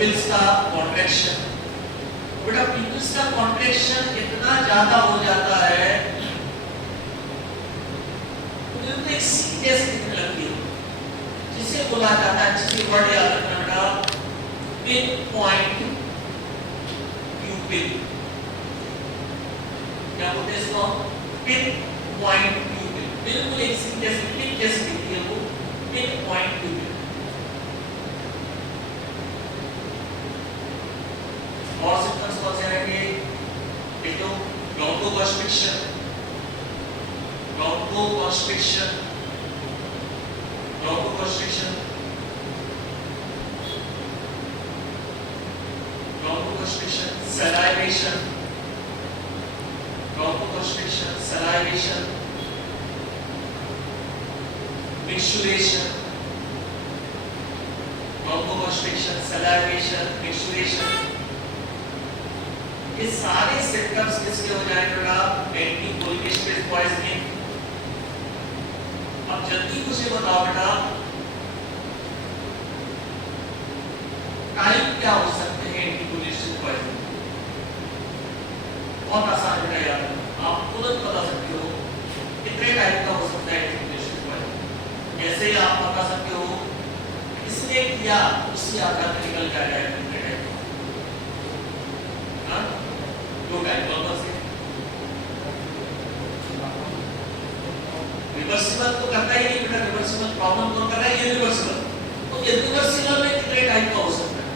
प्यूपिल्स का कॉन्ट्रैक्शन। बेटा प्यूपिल्स का कॉन्ट्रैक्शन इतना ज्यादा हो जाता है तो एक सीरियस दिखने लगती है, जिसे बोला जाता है, जिसकी वर्ड याद रखना बेटा, पिन पॉइंट प्यूपिल। क्या बोलते हैं इसको? Pin point प्यूपिल। बिल्कुल एक सीरियस पिन जैसी दिखती है वो, पिन पॉइंट प्यूपिल। और सिम्टम्स कौन से आएंगे? एक तो bronchoconstriction, bronchoconstriction, bronchoconstriction, bronchoconstriction, salivation, bronchoconstriction, salivation, micturition, bronchoconstriction, salivation, micturition. ये सारे सिम्टम्स किसके हो जाएंगे बेटा? Anticholinesterase poisoning. अब जल्दी मुझे बताओ बेटा, टाइप क्या हो सकते हैं एंटीकोलिनेस्टेज पॉइजनिंग? बहुत आसान बेटा याद है, आप तुरंत बता सकते हो कितने टाइप का हो सकता है एंटीकोलिनेस्टेज पॉइजनिंग। जैसे आप बता सकते हो किसने किया उसी आधार पर निकल जाएगा कितने टाइप का। दो टाइप कौन से? रिवर्सिबल तो करता ही नहीं बेटा, रिवर्सिबल प्रॉब्लम कौन कर रहा है? ये रिवर्सिबल। तो ये रिवर्सिबल में कितने टाइप का हो सकता है?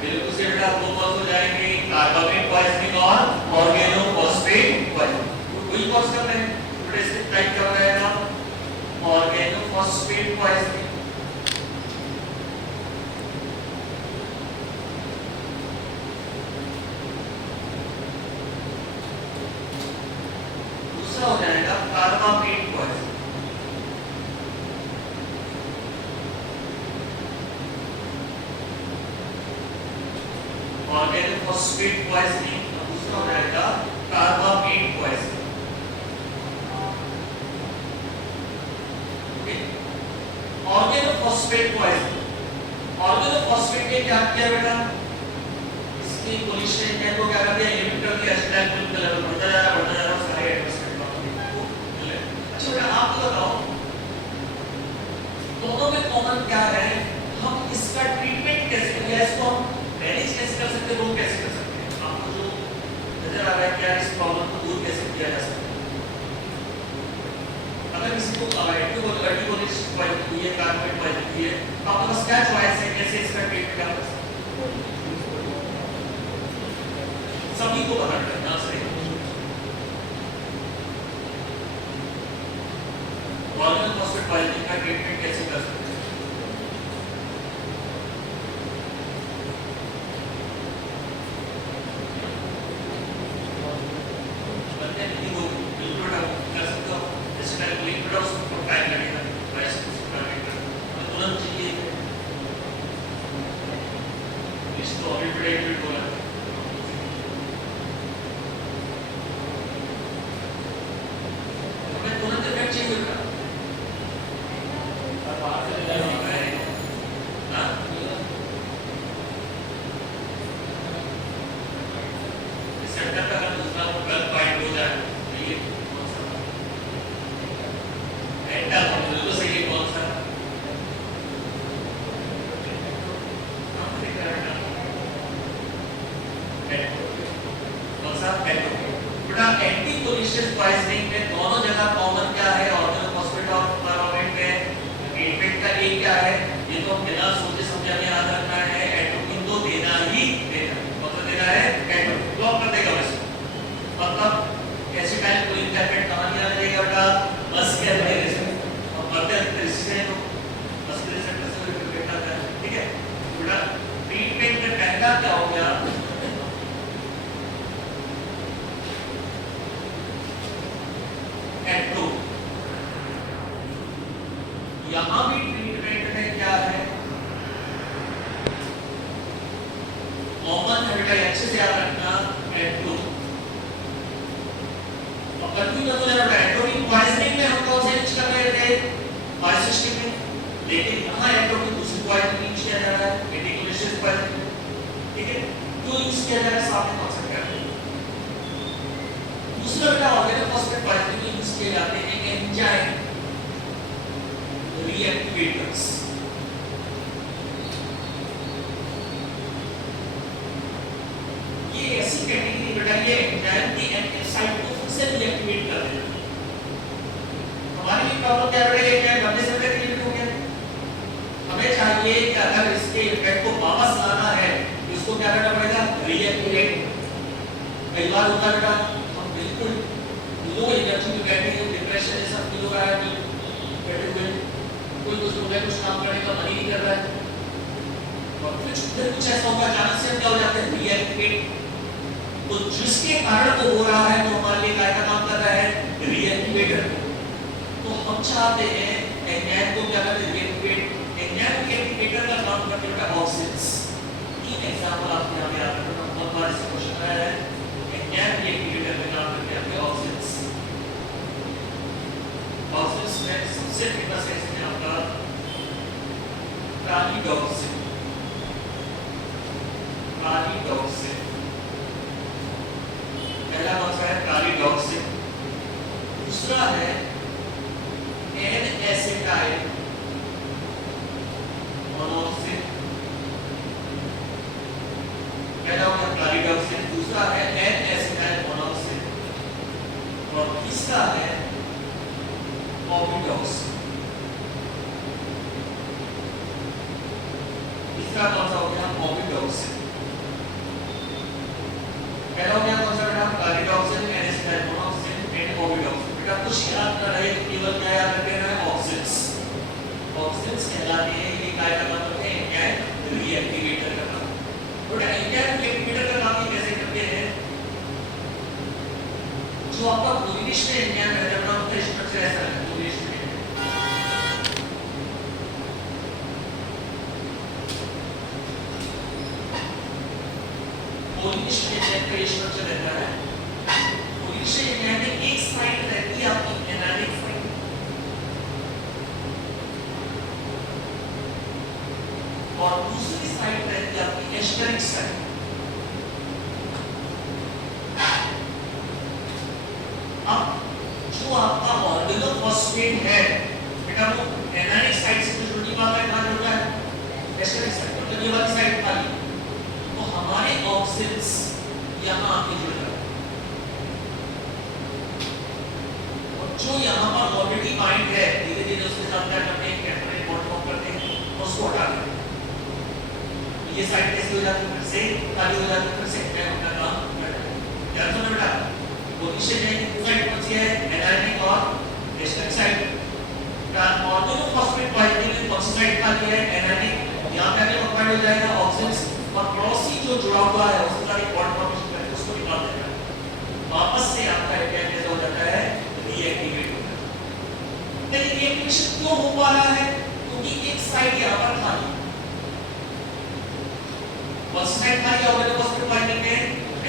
बिल्कुल से बेटा दो कौन हो जाएंगे? कार्बामेट पॉइजनिंग और ऑर्गेनोफॉस्फेट पॉइजनिंग। वही कौन कर रहे हैं बेटा? इसके टाइप क्या हो जाएगा? Organophosphate poisoning. हो जाएगा कार्बामेट पॉइजनिंग। ऑर्गेनोफॉस्फेट पॉइजनिंग, दूसरा हो जाएगा carbamate poisoning. Okay, organophosphate poisoning. Organophosphate ने क्या किया बेटा? इसकी पोजीशन ने को क्या कर दिया? लिमिट कर दिया, एसिटाइल का लेवल बढ़ता जा रहा है, सारे एटमॉस्फेयर। आप बताओ दोनों में कॉमन क्या है? हम इसका ट्रीटमेंट कैसे करें? इसको हम मैनेज कैसे कर सकते हैं, रोक कैसे कर सकते हैं? आपको जो नजर आ रहा है क्या इस प्रॉब्लम को दूर कैसे किया जा सकता है? अगर किसी को एंटीकोलिनेस्टेज पॉइजनिंग हुई है, कार्बामेट पॉइजनिंग हुई है, तो आपके पास क्या चॉइस है कैसे इसका ट्रीटमेंट आप कर सकते हैं? सभी को पता करना सही। ऑर्गेनोफॉस्फेट पॉइजनिंग का ट्रीटमेंट कैसे कर सकते हैं? एंटीकोलिनेस्टेज पॉइजनिंग में दोनों जगह कॉमन क्या है? ऑर्गेनोफॉस्फेट और कार्बामेट में ट्रीटमेंट का एक क्या है? ये तो बिना सोचे समझे हमें याद रखना है, एट्रोपिन तो देना ही देना। मतलब देना है एट्रोपिन, ब्लॉक कर देगा बस। मतलब एसिटाइल कोलिन टैबलेट कहां दिया जाएगा बेटा? Muscular receptor. और मस्कुलर रिसेप्टर तो मस्कुलर रिसेप्टर से रिलेटेड आता है, ठीक है? बेटा ट्रीटमेंट में पहला क्या हो गया? यहां भी ट्रीटमेंट में क्या है? कॉमन है बेटा, अच्छे से याद रखना, एट्रो। अब कंफ्यूज हो जाना बेटा, एट्रोपिन पॉइजनिंग में हम कौन से यूज कर रहे थे? पॉइजनिंग में लेकिन यहाँ एंडोक्राइन दूसरी पॉइजन यूज किया जा रहा है, एंटीकोलिशियस पॉइजन, ठीक है, क्यों यूज किया जा रहा है सामने कॉन्सेप्ट है। दूसरा बेटा ऑर्गेनोफॉस्फेट पॉइजन में यूज किए जाते हैं एंजाइम रिएक्टिवेटर्स। ये ऐसी कैटेगरी बेटा ये एंजाइम की एक्टिव साइट को फिर से रिएक्टिवेट कर देता है। हमारी भी प्रॉब्लम क्या बेटा ये क्या लंबे समय तक रिएक्ट हो गया, हमें चाहिए कि अगर इसके इफेक्ट को वापस लाना है इसको क्या करना पड़ेगा, रिएक्टिवेट। कई बार होता है बेटा हम बिल्कुल लो एनर्जी में बैठे हैं, डिप्रेशन जैसा फील हो रहा है, बैठे हुए कोई कुछ हो गया, कुछ काम करने का मन ही नहीं कर रहा है, और फिर कुछ ऐसा होगा अचानक से हम क्या हो जाते हैं, रिएक्टिवेट। तो जिसके कारण वो हो रहा है तो हमारे लिए क्या काम कर रहा है, रिएक्टिवेटर। तो हम चाहते हैं एंजाइम को क्या करें, रिएक्टिवेट। एंजाइम रिएक्टिवेटर का काम करते हैं ऑक्सीजन्स। तीन एग्जांपल आपके यहां पे आता है, बहुत बार इस क्वेश्चन आया है। एंजाइम रिएक्टिवेटर का काम करते हैं ऑक्सीजन्स। ऑक्सीजन्स में सबसे फेमस है इसमें आपका प्रालिडॉक्सिन। प्रालिडॉक्सिन पहला कौन सा है, प्रालिडॉक्सिन। दूसरा है N-acetyl मोनोऑक्सिन। पहला हो गया प्रालिडॉक्सिन, दूसरा है N-acetyl मोनोऑक्सिन, और तीसरा है ओबिडॉक्सिन। तीसरा कौन सा हो गया, ओबिडॉक्सिन। पहला हो गया कौन सा बेटा, प्रालिडॉक्सिन, N-acetyl मोनोऑक्सिन एंड ओबिडॉक्सिन। बेटा कुछ याद न रहे तो केवल क्या याद रखना है, ऑक्सीजन्स। ऑक्सीजन्स कहलाते हैं, ये क्या काम करते हैं, एंजाइम रिएक्टिवेटर का काम। बेटा एंजाइम रिएक्टिवेटर का काम ये कैसे करते हैं, जो आपका कोलिनेशन एंजाइम है जब हम उसका स्ट्रक्चर ऐसा है, कोलिनेशन कोलिनेशन एंजाइम का स्ट्रक्चर रहता है। कोलिनेशन एंजाइम में एक साइड रहती है आपकी एनालिक साइड, और दूसरी साइड रहती है आपकी एस्टरिक साइड। अब जो आपका ऑर्गेनोफॉस्फेट है बेटा वो एनालिक साइड से जुड़ नहीं पाता है, कहां जुड़ता है, एस्टरिक साइड, मतलब ये वाली साइड खाली। तो हमारे ऑक्सीजन्स यहां आके जुड़ जाते हैं, और जो यहां पर ऑलरेडी बाइंड है धीरे धीरे उसके साथ क्या करते हैं, कैटलिक बॉन्ड फॉर्म करते हैं, उसको हटा देते हैं। ये साइड कैसे हो जाती है, फिर से खाली हो जाती है, फिर से क्या अपना काम करता है। ध्यान सुनो बेटा, पोजीशन है साइड कौन सी है, एनालिक और एस्टरिक साइड। ऑर्गेनोफॉस्फेट पॉइजनिंग में कौन सी साइड खाली है, एनालिक। यहां पे आके कंबाइन हो जाएगा ऑक्सीजन्स, और पड़ोसी जो जुड़ा हुआ है उसके साथ एक बॉन्ड फॉर्मेशन करके उसको निकाल देगा, वापस से आपका एंजाइम कैसा हो जाता है, रिएक्टिवेट हो जाता है। लेकिन रिएक्टिवेशन क्यों हो पा रहा है, क्योंकि एक साइड यहां पर खाली, कौन सी साइड खाली है ऑर्गेनोफॉस्फेट पॉइजनिंग में,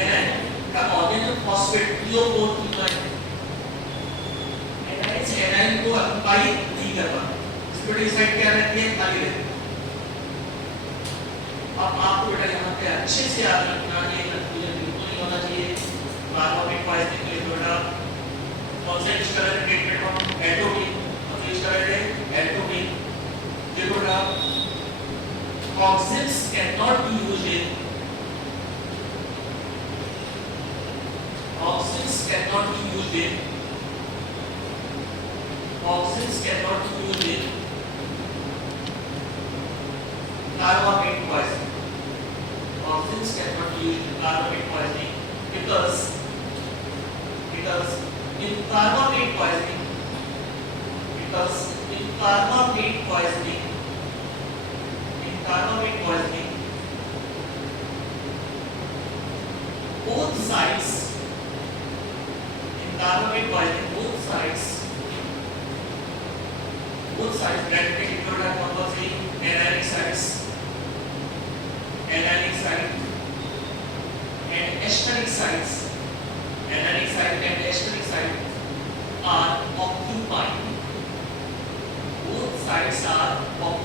एनालिक का ऑर्गेनोफॉस्फेट PO4 एनालिक से एनालिक को ऑक्युपाई नहीं कर पाता, इसकी साइड क्या रहती है, खाली रहती है। अब आपको बेटा यहाँ पे अच्छे से याद रखना, ये कंफ्यूजन बिल्कुल नहीं होना चाहिए। कार्बोनेट पॉइजनिंग के लिए बेटा कौन सा यूज कर रहे थे ट्रीटमेंट हम, एटोपिन। कौन सा यूज कर रहे थे, एटोपिन। देखो बेटा oxygens can not be used in, oxygens can not be used in, oxygens can not be used in carbonate poisoning. Oxygens cannot be used in carbonate poisoning because in carbonate poisoning both sides bracket include are compulsory anionic sides and esternic sides. Anionic side and esternic side are occupied. Both sides are occupied.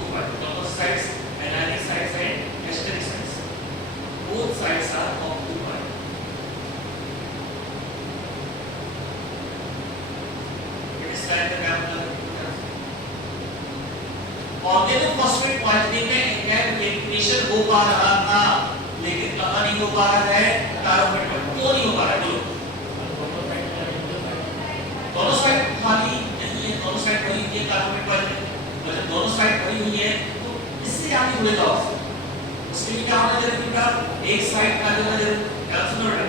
Organophosphate poisoning में एंजाइम रिएक्टिवेशन हो पा रहा था, लेकिन कहां नहीं हो पा रहा है, कार्बोनेट पर। क्यों नहीं हो पा रहा है? दोनों साइड खाली नहीं है, दोनों साइड भरी हुई है कार्बोनेट पर। जब दोनों साइड भरी हुई है तो इससे आगे जुड़ेगा उसके लिए क्या होना जरूरी था? एक साइड खाली होना जरूरी। ध्यान सुनो बेटा,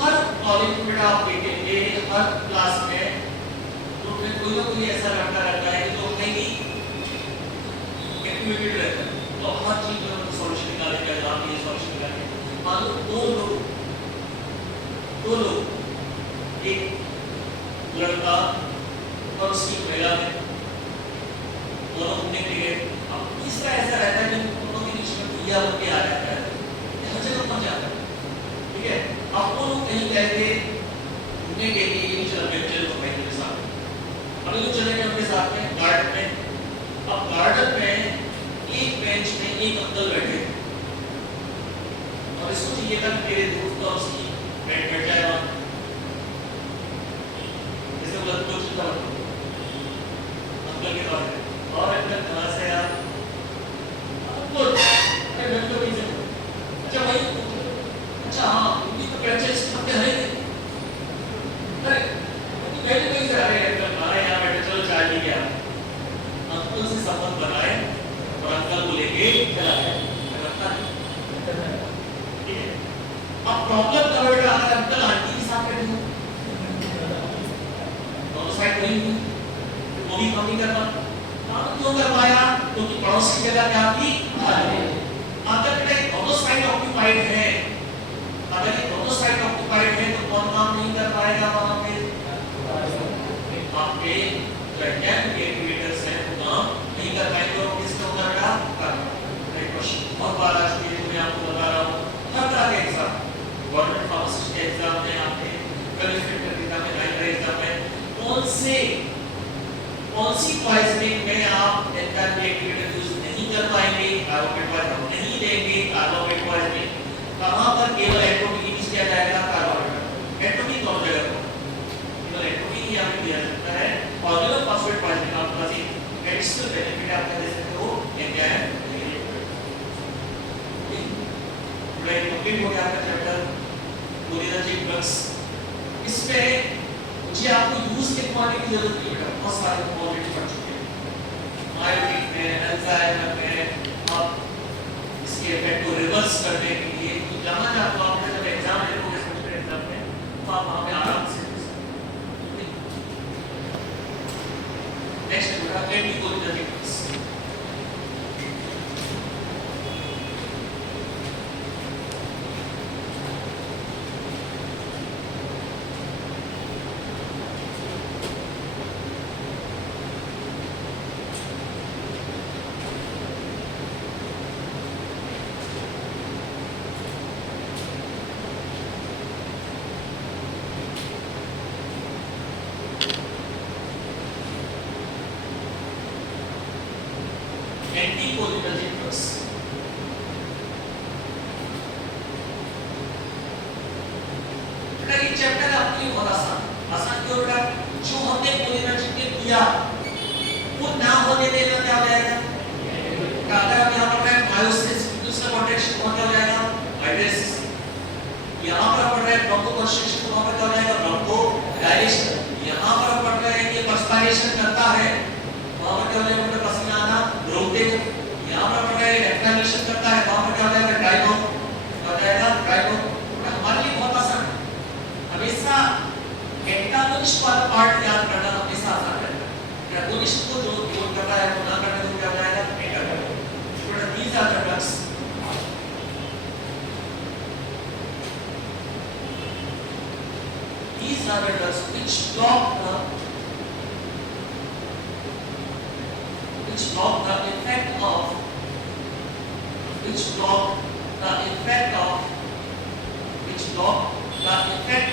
हर कॉलेज में बेटा आप देखेंगे, हर क्लास में तो कोई ना कोई ऐसा लड़का रहता है जो कहीं एक्टिवेटेड रहता है, तो हर चीज में सॉल्यूशन निकालने का एग्जाम ये सॉल्यूशन निकालने। मान लो दो लोग एक लड़का और उसकी महिला है, दोनों घूमने के लिए। अब तीसरा ऐसा रहता है जो दोनों के बीच में भैया बन के आ जाता है, हर जगह पहुंच जाता है, ठीक है। अब वो लोग कहीं गए थे घूमने के लिए, चल बेंचर को भाई के साथ, अब लोग चले गए उनके साथ में गार्डन में। अब गार्डन में एक बेंच में एक अंकल बैठे और इसको चाहिए था कि मेरे दोस्त और उसकी बैठ जाए वहां, जैसे बोला तो चलता अंकल के पास और अंकल कहां से आया? अंकल अरे मैं तो नहीं जानता। अच्छा भाई, अच्छा हाँ ये तो क्या चीज करते हैं? अरे तो पहले कोई से अरे अंकल हमारे यहाँ बैठे, चलो चाय पी के आओ। अंकल से संबंध बनाए और अंकल को लेके चला गया। ठीक है, अब प्रॉब्लम कब बेटा अगर अंकल आंटी के साथ बैठे हो, दोनों साइड वही हुई, वो भी कम नहीं कर पाता। क्यों कर पाया? क्योंकि पड़ोस की जगह क्या थी? खाली। अगर बेटा दोनों साइड ऑक्यूपाइड है, अगर ये दोनों साइड ऑक्यूपाइड है तो कौन काम नहीं कर पाएगा वहां पे? आपके जो एक्टिवेटर्स हैं वो काम नहीं कर पाएंगे और किसको करेगा? Right question. बहुत बार आज के मैं आपको बता रहा हूं, हर तरह के एग्जाम, गवर्नमेंट फार्मासिस्ट के एग्जाम में, आपके क्वालिफाइड के एग्जाम में, राइटर एग्जाम में, कौन सी पॉइजनिंग में आप एंजाइम एक्टिवेटर यूज नहीं कर पाएंगे? कार्बोनेट पॉइजनिंग नहीं देंगे। कार्बोनेट पॉइजनिंग कहां पर केवल एट्रोपिक यूज किया जाएगा? कार्बोनेट। एट्रोपिक कौन जगह पर? केवल एट्रोपिक ही आपको दिया जाता है। ऑर्गेनोफॉस्फेट पॉइजनिंग आपके पास एक एडिशनल बेनिफिट आप दे सकते हो एंजाइम एक्टिवेटर। पूरा कंप्लीट हो गया आपका चैप्टर कोलिनर्जिक ड्रग्स। इसमें मुझे आपको यूज लिखवाने की जरूरत नहीं है, बहुत सारे ऑलरेडी पढ़ चुके हैं। मायोटिक में, अल्जाइमर में, आप इसके इफेक्ट को रिवर्स करने के लिए तो जहां जहां तो आपने जब एग्जाम लिखोगे सेमेस्टर एग्जाम में तो आप वहां पे आराम से नेक्स्ट बेटा एंटीकोलिनर्जिक ड्रग्स। एंटीकोलिनर्जिक ड्रग्स बेटा ये चैप्टर आपके लिए बहुत आसान क्यों बेटा? जो हमने कोलिनर्जिक में किया वो ना होने देना क्या हो जाएगा? अगर हम यहाँ पर मायोसिस दूसरा कॉन्ट्रैक्शन वहां क्या हो जाएगा? हाइड्रेसिस। यहाँ पर पढ़ रहे हैं ब्रोंकोकंस्ट्रिक्शन, वहां पर क्या हो जाएगा? ब्रोंकोडायलेशन। यहाँ पर पढ़ रहे हैं कि पर्सपिरेशन करता है, वहां पर क्या हो जाएगा? पसीना आना, ब्रोंकेज। यहाँ पर पढ़ रहे हैं एक्सप्लेनेशन करता है, वहां पर क्या हो जाएगा? ड्राइगो हो जाएगा, ड्राइगो। हमारे लिए बहुत आसान है, हमेशा एंटागोनिस्ट वाला पार्ट याद करना हमेशा आसान है। एंटागोनिस्ट को जो विरोध कर रहा है वो ना करने तो क्या हो जाएगा? Antagonist. These are the drugs. These are the drugs which block the effect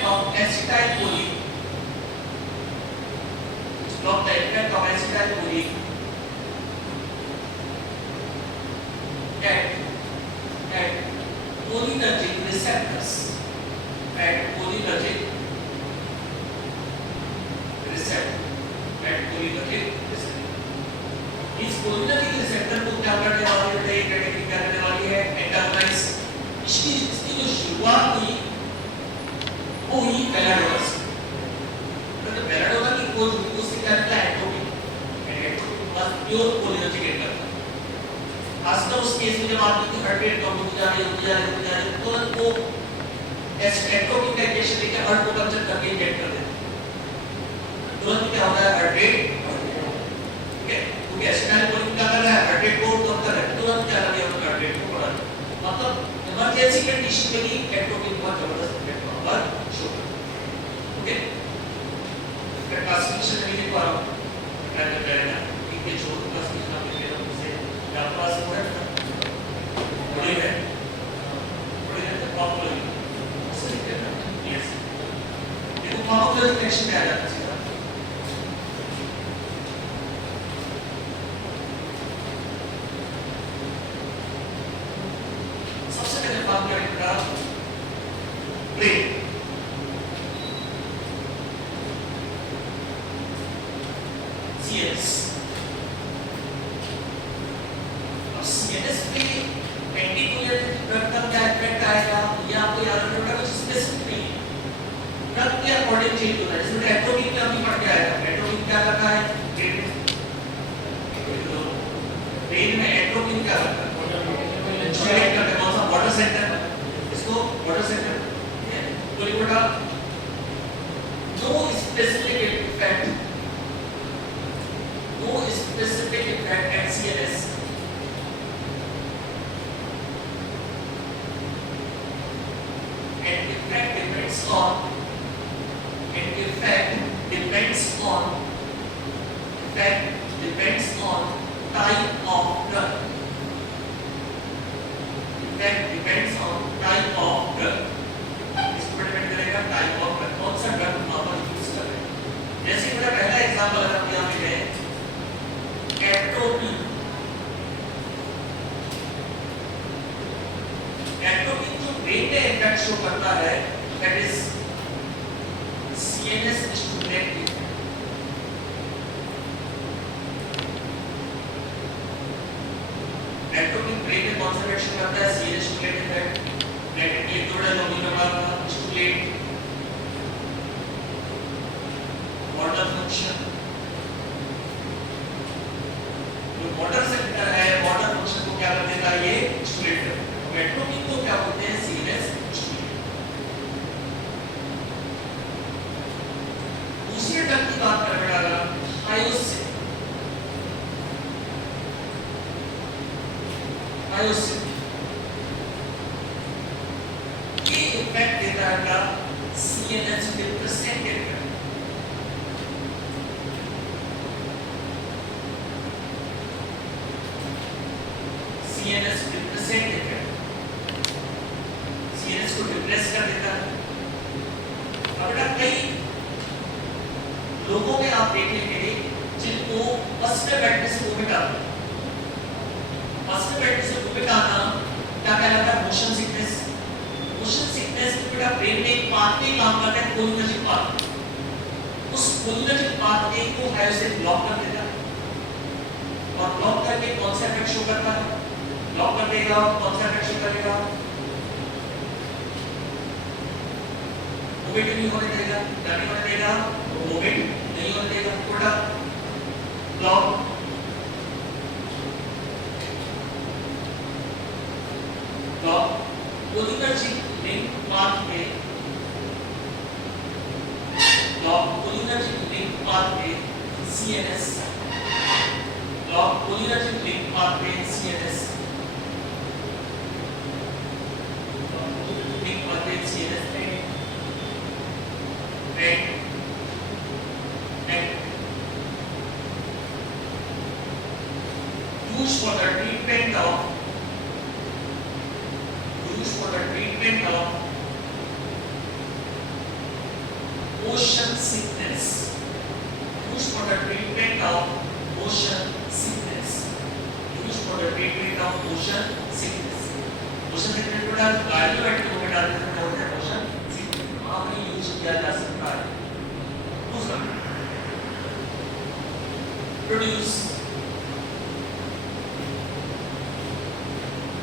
of acetylcholine. Which block the effect of acetylcholine at cholinergic receptors. At cholinergic receptor. क्या करने वाली है, ये कैटेगरी क्या करने वाली है, एंटागोनाइज। इसकी जो शुरुआत हुई वो हुई बेलाडोना से। तो बेलाडोना की खोज हुई उससे क्या निकला, एट्रोपिन। एट्रोपिन बस प्योर कोलिनर्जिक एंटर था। खासकर उस केस में जब आदमी की हार्ट रेट कम होती जा रही तुरंत वो एट्रोपिन का इंजेक्शन लेके हार्ट को पंक्चर करके इंजेक्ट कर देते। तुरंत क्या होता है, हार्ट रेट, ठीक है, क्योंकि एसिटाइलकोलिन क्या कर रहा है, हार्ट रेट को कम कर रहा है, तुरंत क्या कर दिया उसका हार्ट रेट को बढ़ा दिया। मतलब इमरजेंसी कंडीशन में भी एट्रोपिन बहुत जबरदस्त इफेक्ट होगा शुगर। ओके, इसका क्लासिफिकेशन नहीं लिख पा रहा हूं, क्या कर जाएगा, ठीक है, छोड़ क्लासिफिकेशन आप लिख लेना मुझसे, क्या पास हो रहा है, बड़ी है तो पॉपुलर उससे लिख लेना। यस, देखो पॉपुलर कनेक्शन में आ जाता है सीधा।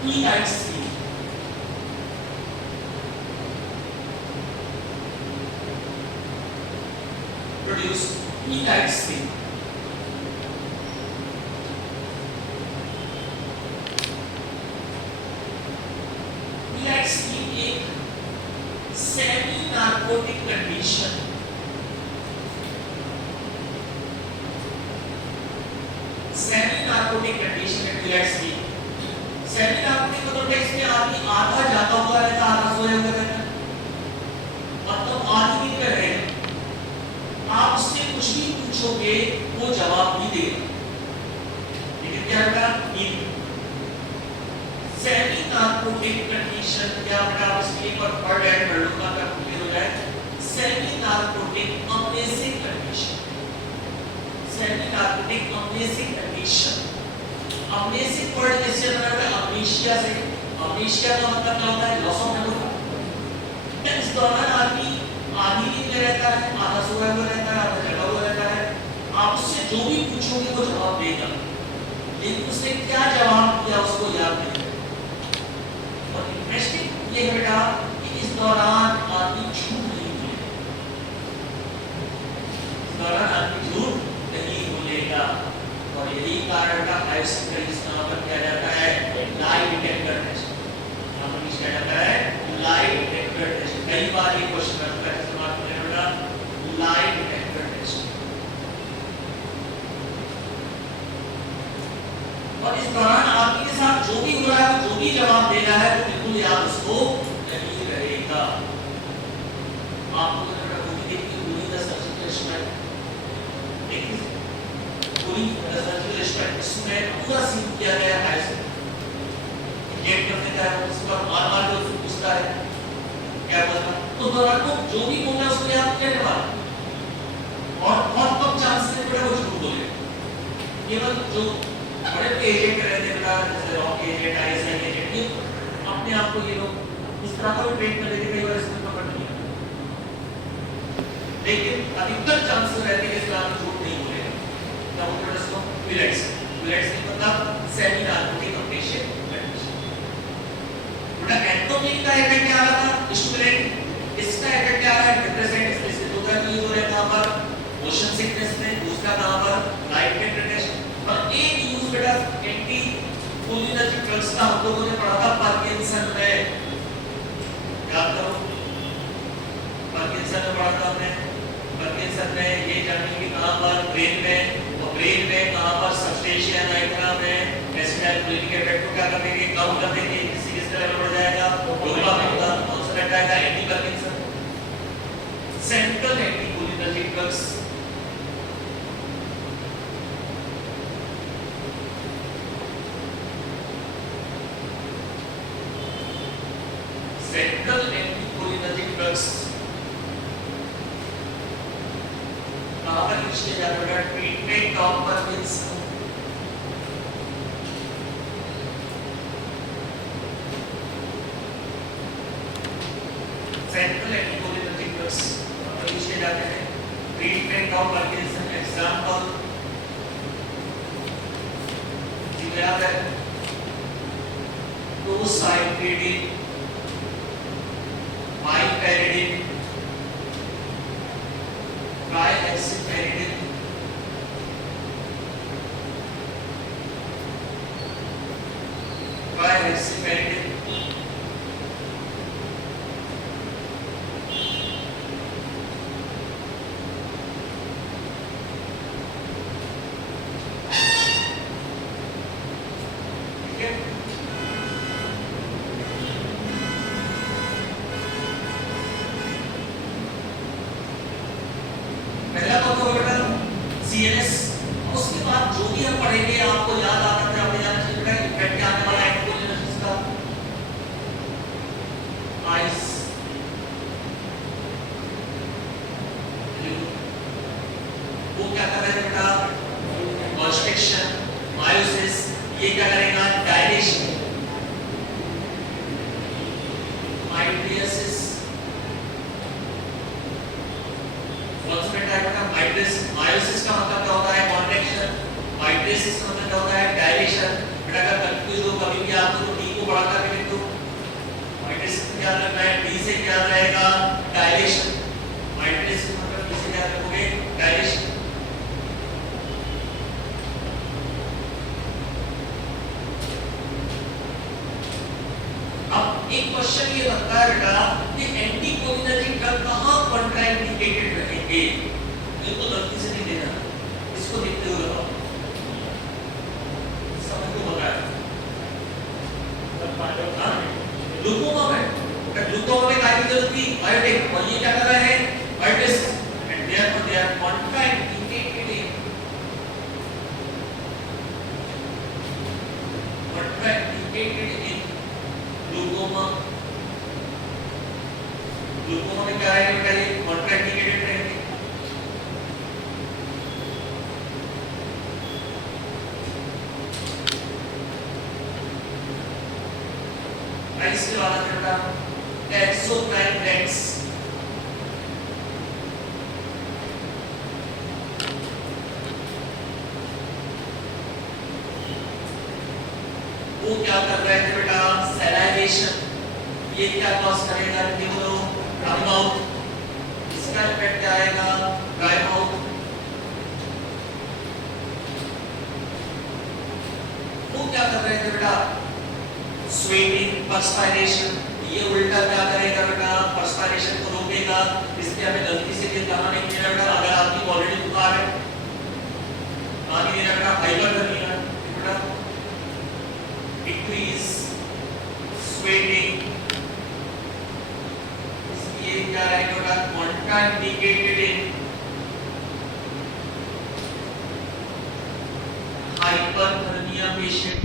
E-night-3 produce E-night-3. E-night-3 एक semi narcotic condition, semi narcotic condition है E-night-3। सेमी नार्कोटिक मतलब इसमें आदमी आधा जाता हुआ रहता, आधा सोया हुआ रहता, मतलब आधी नींद में रहेगा। आप उससे कुछ भी पूछोगे वो जवाब नहीं देगा, लेकिन क्या होगा नींद। सेमी नार्कोटिक कंडीशन क्या बेटा, उसकी एक बार पढ़ लें, पढ़ लो ताकि क्लियर हो जाए। Semi narcotic amnesic condition, semi narcotic amnesic condition. Amnesic word किससे बना हुआ है? अमनेशिया से। अमनेशिया का मतलब क्या होता है? Loss of memory. इस दौरान आदमी आधी नींद में रहता है, आधा सोया हुआ रहता है, आधा जगा हुआ रहता है। आप उससे जो भी पूछोगे वो जवाब देगा, लेकिन उसने क्या जवाब दिया उसको याद नहीं है। और इंटरेस्टिंग ये है बेटा कि इस दौरान आदमी झूठ नहीं बोलेगा, इस दौरान आदमी झूठ नहीं बोलेगा। और यही कारण का हायर सेकेंडरी नाम पर किया जाता है लाई डिटेक्टर टेस्ट। यहाँ पर किया जाता है लाई डिटेक्टर टेस्ट। कई बार ये क्वेश्चन आता है, इस्तेमाल करने वाला लाई डिटेक्टर टेस्ट। और इस दौरान आपके साथ जो भी हो रहा है, जो भी जवाब दे रहा है, वो बिल्कुल याद उसको नहीं रहेगा। आपको अगर मूवी देखनी पूरी 10 सब्जेक्ट देखिए, पूरी 10 सब्जेक्ट इसमें पूरा सीन किया गया है। गेट करने का है, उसका मार के उसको पूछता है क्या बोलता, तो दौरान को जो भी बोलना है उसको याद करने वाला। और बहुत कम चांस है बड़े वो झूठ बोले। केवल जो बड़े एजेंट रहते हैं बेटा, जैसे रॉक एजेंट, आईएसआई एजेंट, ये अपने आप को ये लोग इस तरह का ट्रेन कर लेते, कई बार इसमें पकड़ नहीं आता, लेकिन अधिकतर चांसेस रहते हैं इसका झूठ नहीं बोलेगा। क्या बोलते हैं इसको? विलेट्स। विलेट्स मतलब सेमी नार्कोटिक अमनेशिया कंडीशन। बेटा एंटोमिक का इफेक्ट क्या आ रहा था? स्टिमुलेंट। इसका इफेक्ट क्या आ रहा है? डिप्रेसेंट। इसलिए दो तरह की यूज हो रहा है कहां पर? मोशन सिकनेस में, दूसरा कहां पर? Light detector test. और एक यूज बेटा एंटी कोलिनर्जिक ड्रग्स का हम लोगों ने पढ़ा था पार्किंसन में, याद करो पार्किंसन में पढ़ा था हमने। पार्किंसन में ये जानने की कहां पर? ब्रेन में। और ब्रेन में कहां पर? सबस्टेंशिया नाइग्रा में। एसिटाइलकोलिन के इफेक्ट को क्या कर देंगे? कम कर देंगे। किसी किसका लेवल बढ़ जाएगा? डोपामिन का। कौन सा रहता है? Anti Parkinson. Central anti cholinergic drugs. Central anticholinergic drugs कहां पर यूज किया जाता है? Treatment of Parkinson. Central anticholinergic drugs कहां पर यूज किए जाते हैं? Treatment of Parkinson. एग्जांपल याद है? डोसाइक्लिडिन, माइपेरिडिन, ट्राइहेक्सिपेरिडिन, ट्राइहेक्सिपेरिडिन, ठीक है। पहला तो होगा बेटा सीएनएस। उसके बाद जो भी हम पढ़ेंगे आपको याद आता है, आपने जाना चाहिए बेटा इफेक्ट क्या आने वाला है एंटीकोलिनर्जिक का। आइस, वो क्या कर रहे हैं बेटा? Constriction, miosis. ये क्या करेगा? डायलेशन, माइट्रियोसिस। मायोसिस का मतलब क्या होता है? कॉन्ट्रैक्शन। माइट्रियोसिस का मतलब क्या होता है? डायलेशन। बेटा अगर कंफ्यूज हो कभी भी आपको तो ठीक हो को बड़ा करके लिख दो, माइनस क्या रखना है, डी से क्या रहेगा डायलेशन, माइनस मतलब डी से क्या रखोगे डायलेशन। अब एक क्वेश्चन ये बनता है बेटा कि एंटीकोलिनर्जिक ड्रग कहां कॉन्ट्राइंडिकेटेड रहेंगे, ये तो गलती से नहीं देना, इसको देखते हुए बताओ सबको बता है। ग्लूकोमा में, ग्लूकोमा में काय की जरूरत थी बायोटिक, और ये क्या कर रहे हैं biotic, and therefore they are contraindicated in glaucoma. Glaucoma में क्या है बेटा, ये कॉन्ट्राइंडिकेटेड रहेंगे। इसके बाद बेटा एक्सोप्राइमेक्स, वो क्या कर रहे थे बेटा सैलाइवेशन, ये क्या कॉज करेगा न्यूरो ड्राई माउथ, इसका इफेक्ट क्या आएगा ड्राई माउथ। वो क्या कर रहे थे बेटा स्वेटिंग पर्सपायरेशन, ये उल्टा क्या करेगा बेटा पर्सपायरेशन को रोकेगा, इसलिए हमें गलती से ये कहा नहीं देना बेटा, अगर आपकी ऑलरेडी बुखार है कहा नहीं देना बेटा हाइपरथर्मिया बेटा डिक्रीज स्वेटिंग, इसलिए क्या रहेगा बेटा contraindicated in hyperthermia patient.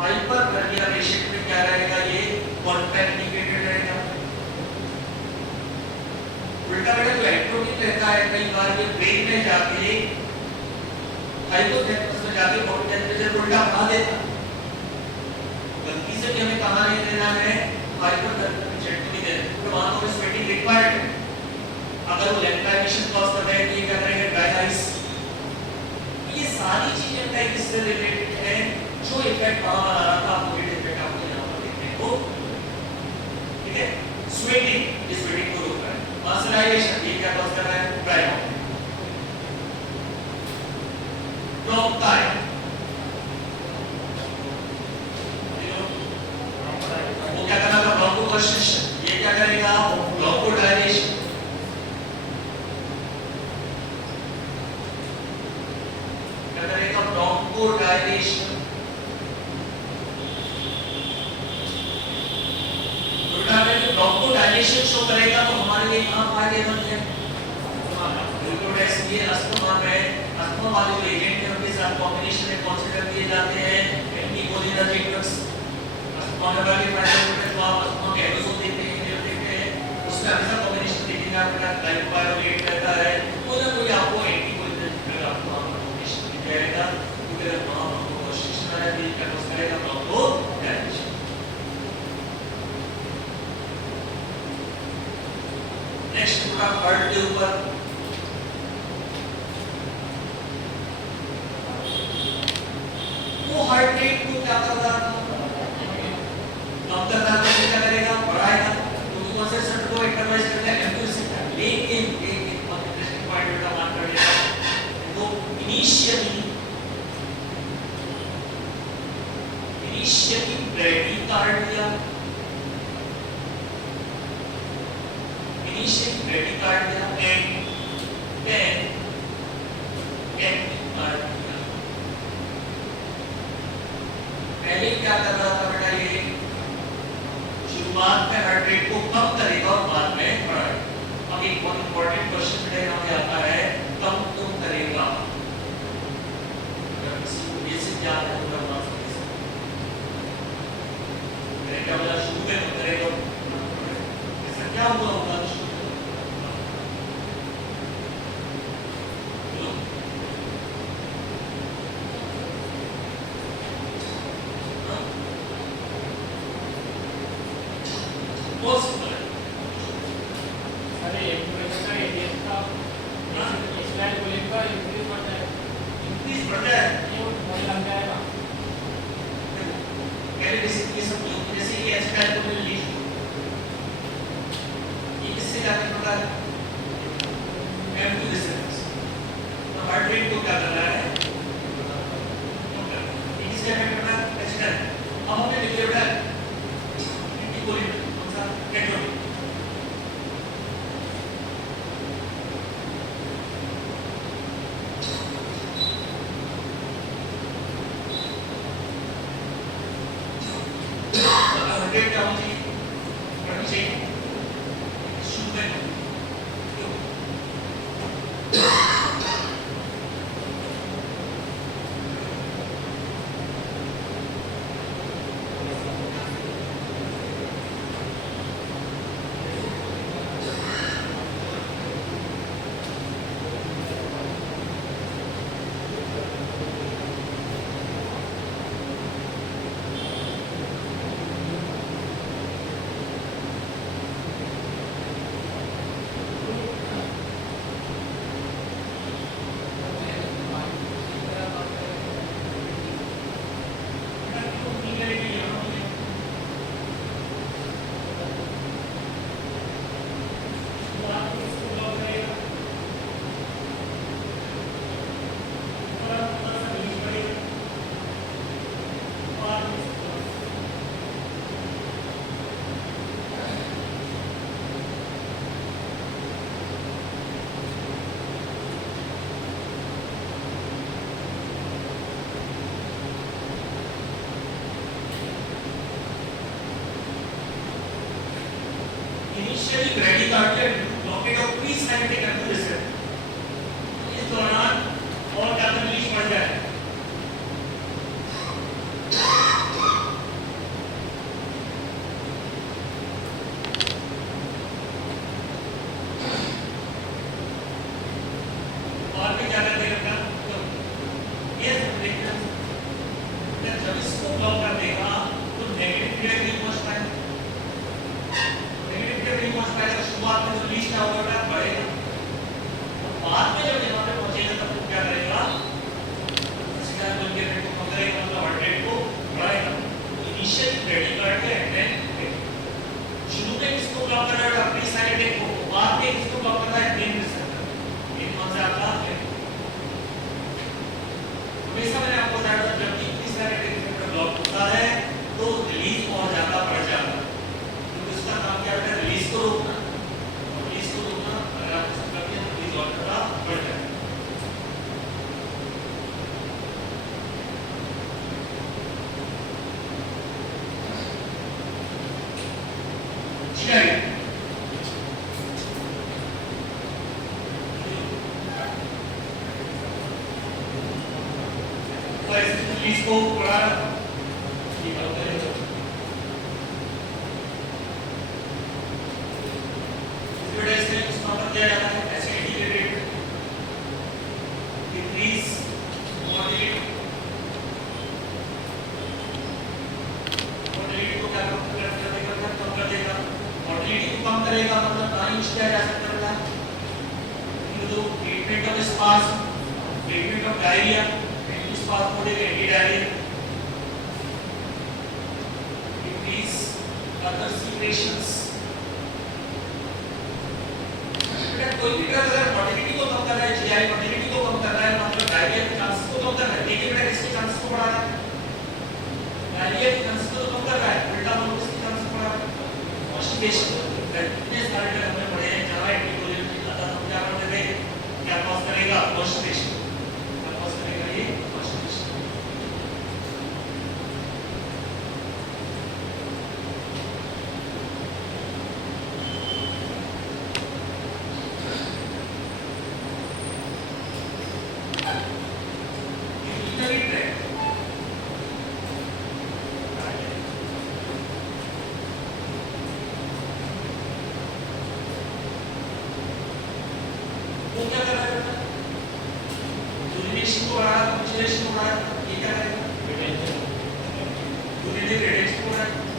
Hyperthermia patient में क्या रहेगा, ये कॉन्ट्राइंडिकेटेड रहेगा। उल्टा बेटा जो एट्रोपिक रहता है कई बार ये ब्रेन में जाके हाइपोथैलेमस में जाके बॉडी टेम्परेचर को उल्टा बढ़ा देता है, गलती से भी हमें कहा नहीं देना है हाइपरथर्मिया पेशेंट को नहीं देना, तो वहां पर स्वेटिंग रिक्वायर्ड है। अगर वो लैक्टाइजेशन कॉज कर रहे हैं तो ये क्या करेंगे ड्राई आइस। ये सारी चीजें बेटा किससे रिलेटेड है, जो इफेक्ट वहां आ रहा था वो इफेक्ट आपको यहां पर देखने को, ठीक है। स्वेटिंग, इस स्वेटिंग को रोक रहा है, मॉइस्चराइजेशन ये क्या कॉज कर रहा है ड्राई माउथ। ब्रोंकाई, वो क्या करना था ब्रोंकोकंस्ट्रिक्शन, ये क्या करेगा ब्रोंकोडायलेशन। क्या करेगा ब्रोंकोडायलेशन। ब्रोंकोडायलेशन शो करेगा तो हमारे लिए कहां फायदेमंद है, ग्लूकोडेक्स ये अस्थमा में, अस्थमा वाले जो एजेंट है उनके साथ कॉम्बिनेशन में कंसीडर किए जाते हैं एंटीकोलिनर्जिक ड्रग्स। अस्थमा में वाले फायदे होते हैं तो आप अस्थमा के एडोसोल देखते हैं, जो देखते हैं उसका हमेशा कॉम्बिनेशन देखेंगे, आपका ग्लाइकोपाइरोलेट रहता है, कोई ना कोई आपको एंटीकोलिनर्जिक ड्रग आपको वहां पर कॉम्बिनेशन दिख जाएगा, क्योंकि अगर वहां आपको कंस्ट्रिक्शन आ जाती है क्या कॉज करेगा ब्रोंकोडायलेशन। नेक्स्ट पूरा हार्ट के ऊपर, वो हार्ट रेट को क्या कर रहा था कम कर रहा था, क्या करेगा बढ़ाएगा, क्योंकि कौन से सेंटर को इंटरवाइज करता है एम्पी सेंटर। लेकिन बहुत इंटरेस्टिंग पॉइंट बेटा मान कर लेना, तो initially bradycardia, initially bradycardia and then tachycardia। पहले क्या कर रहा था बेटा, ये शुरुआत में हार्ट रेट को कम करेगा और बाद में बढ़ाएगा। अब एक बहुत इंपॉर्टेंट क्वेश्चन बेटा यहाँ पे आता है, कम क्यों करेगा, अगर किसी को ये से क्या है पूरा माफ कर सकते, initially bradycardia blockade of pre-synatic nervous system. इस दौरान और ज्यादा रिलीज बढ़ जाए और भी क्या करते हैं तो ये देखना जब इसको ब्लॉक कर देगा तो नेगेटिव पीरियड नहीं पहुंच पाएगा नेगेटिव पीरियड नहीं पहुंच पाएगा शुरुआत में जो रिलीज क्या होगा बढ़ेगा बाद में जब यहाँ पे पहुंचेगा तब वो क्या करेगा इसका बोल के रेट को कम करेगा मतलब हार्ट रेट को बढ़ाएगा इनिशियल ब्रेडिकार्डिया एंड शुरू में किसको ब्लॉक कर रहा है अपनी साइनेटिक को बाद में किसको ब्लॉक कर रहा है ब्रेन रिसेप्टर ये कौन सा आपका है हमेशा मैंने आपको बताया था जब भी इस साइनेटिक रिसेप्टर ब्लॉक होता है तो रिलीज बहुत ज्यादा बढ़ जाता है क्योंकि उसका काम क्या होता है रिलीज को रोकना रिलीज को रोकना अगर आप इसको करते हैं तो रिलीज और ज्यादा बढ़ जाएगा ठीक है तो ऐसे रिलीज को बढ़ा ये बात करें इस में उसका मतलब दिया जाता है acidity rate decrease motility motility को क्या कम कर देगा मोटिलिटी को कम करेगा मतलब मैनेज किया जा सकता है तो ट्रीटमेंट ऑफ स्पास treatment of diarrhoea spasmodic anti diarrhoea decrease other secretions कोई भी ड्रग अगर मोटिलिटी को कम कर रहा है जीआई मोटिलिटी को कम कर रहा है मतलब डायरिया के चांसेस को कम कर रहा है लेकिन बेटा इसके चांसेस को बढ़ा रहा है डायरिया के चांसेस को कम कर रहा है उल्टा बोलो इसके चांसेस बढ़ा रहा है कॉन्स्टिपेशन इतने सारे ड्रग हमने पढ़े हैं जहां एंटीकोलिन की आदत हम क्या करते थे क्या कॉज करेगा कॉन्स्टिपेशन क्या कॉज करेगा ये कॉन्स्टिपेशन वो क्या कर रहा है बेटा यूरिनेशन को बढ़ा रहा है ऑक्सीडेशन को बढ़ा रहा है ये क्या करेगा यूरिनेशन को बढ़ा रहा है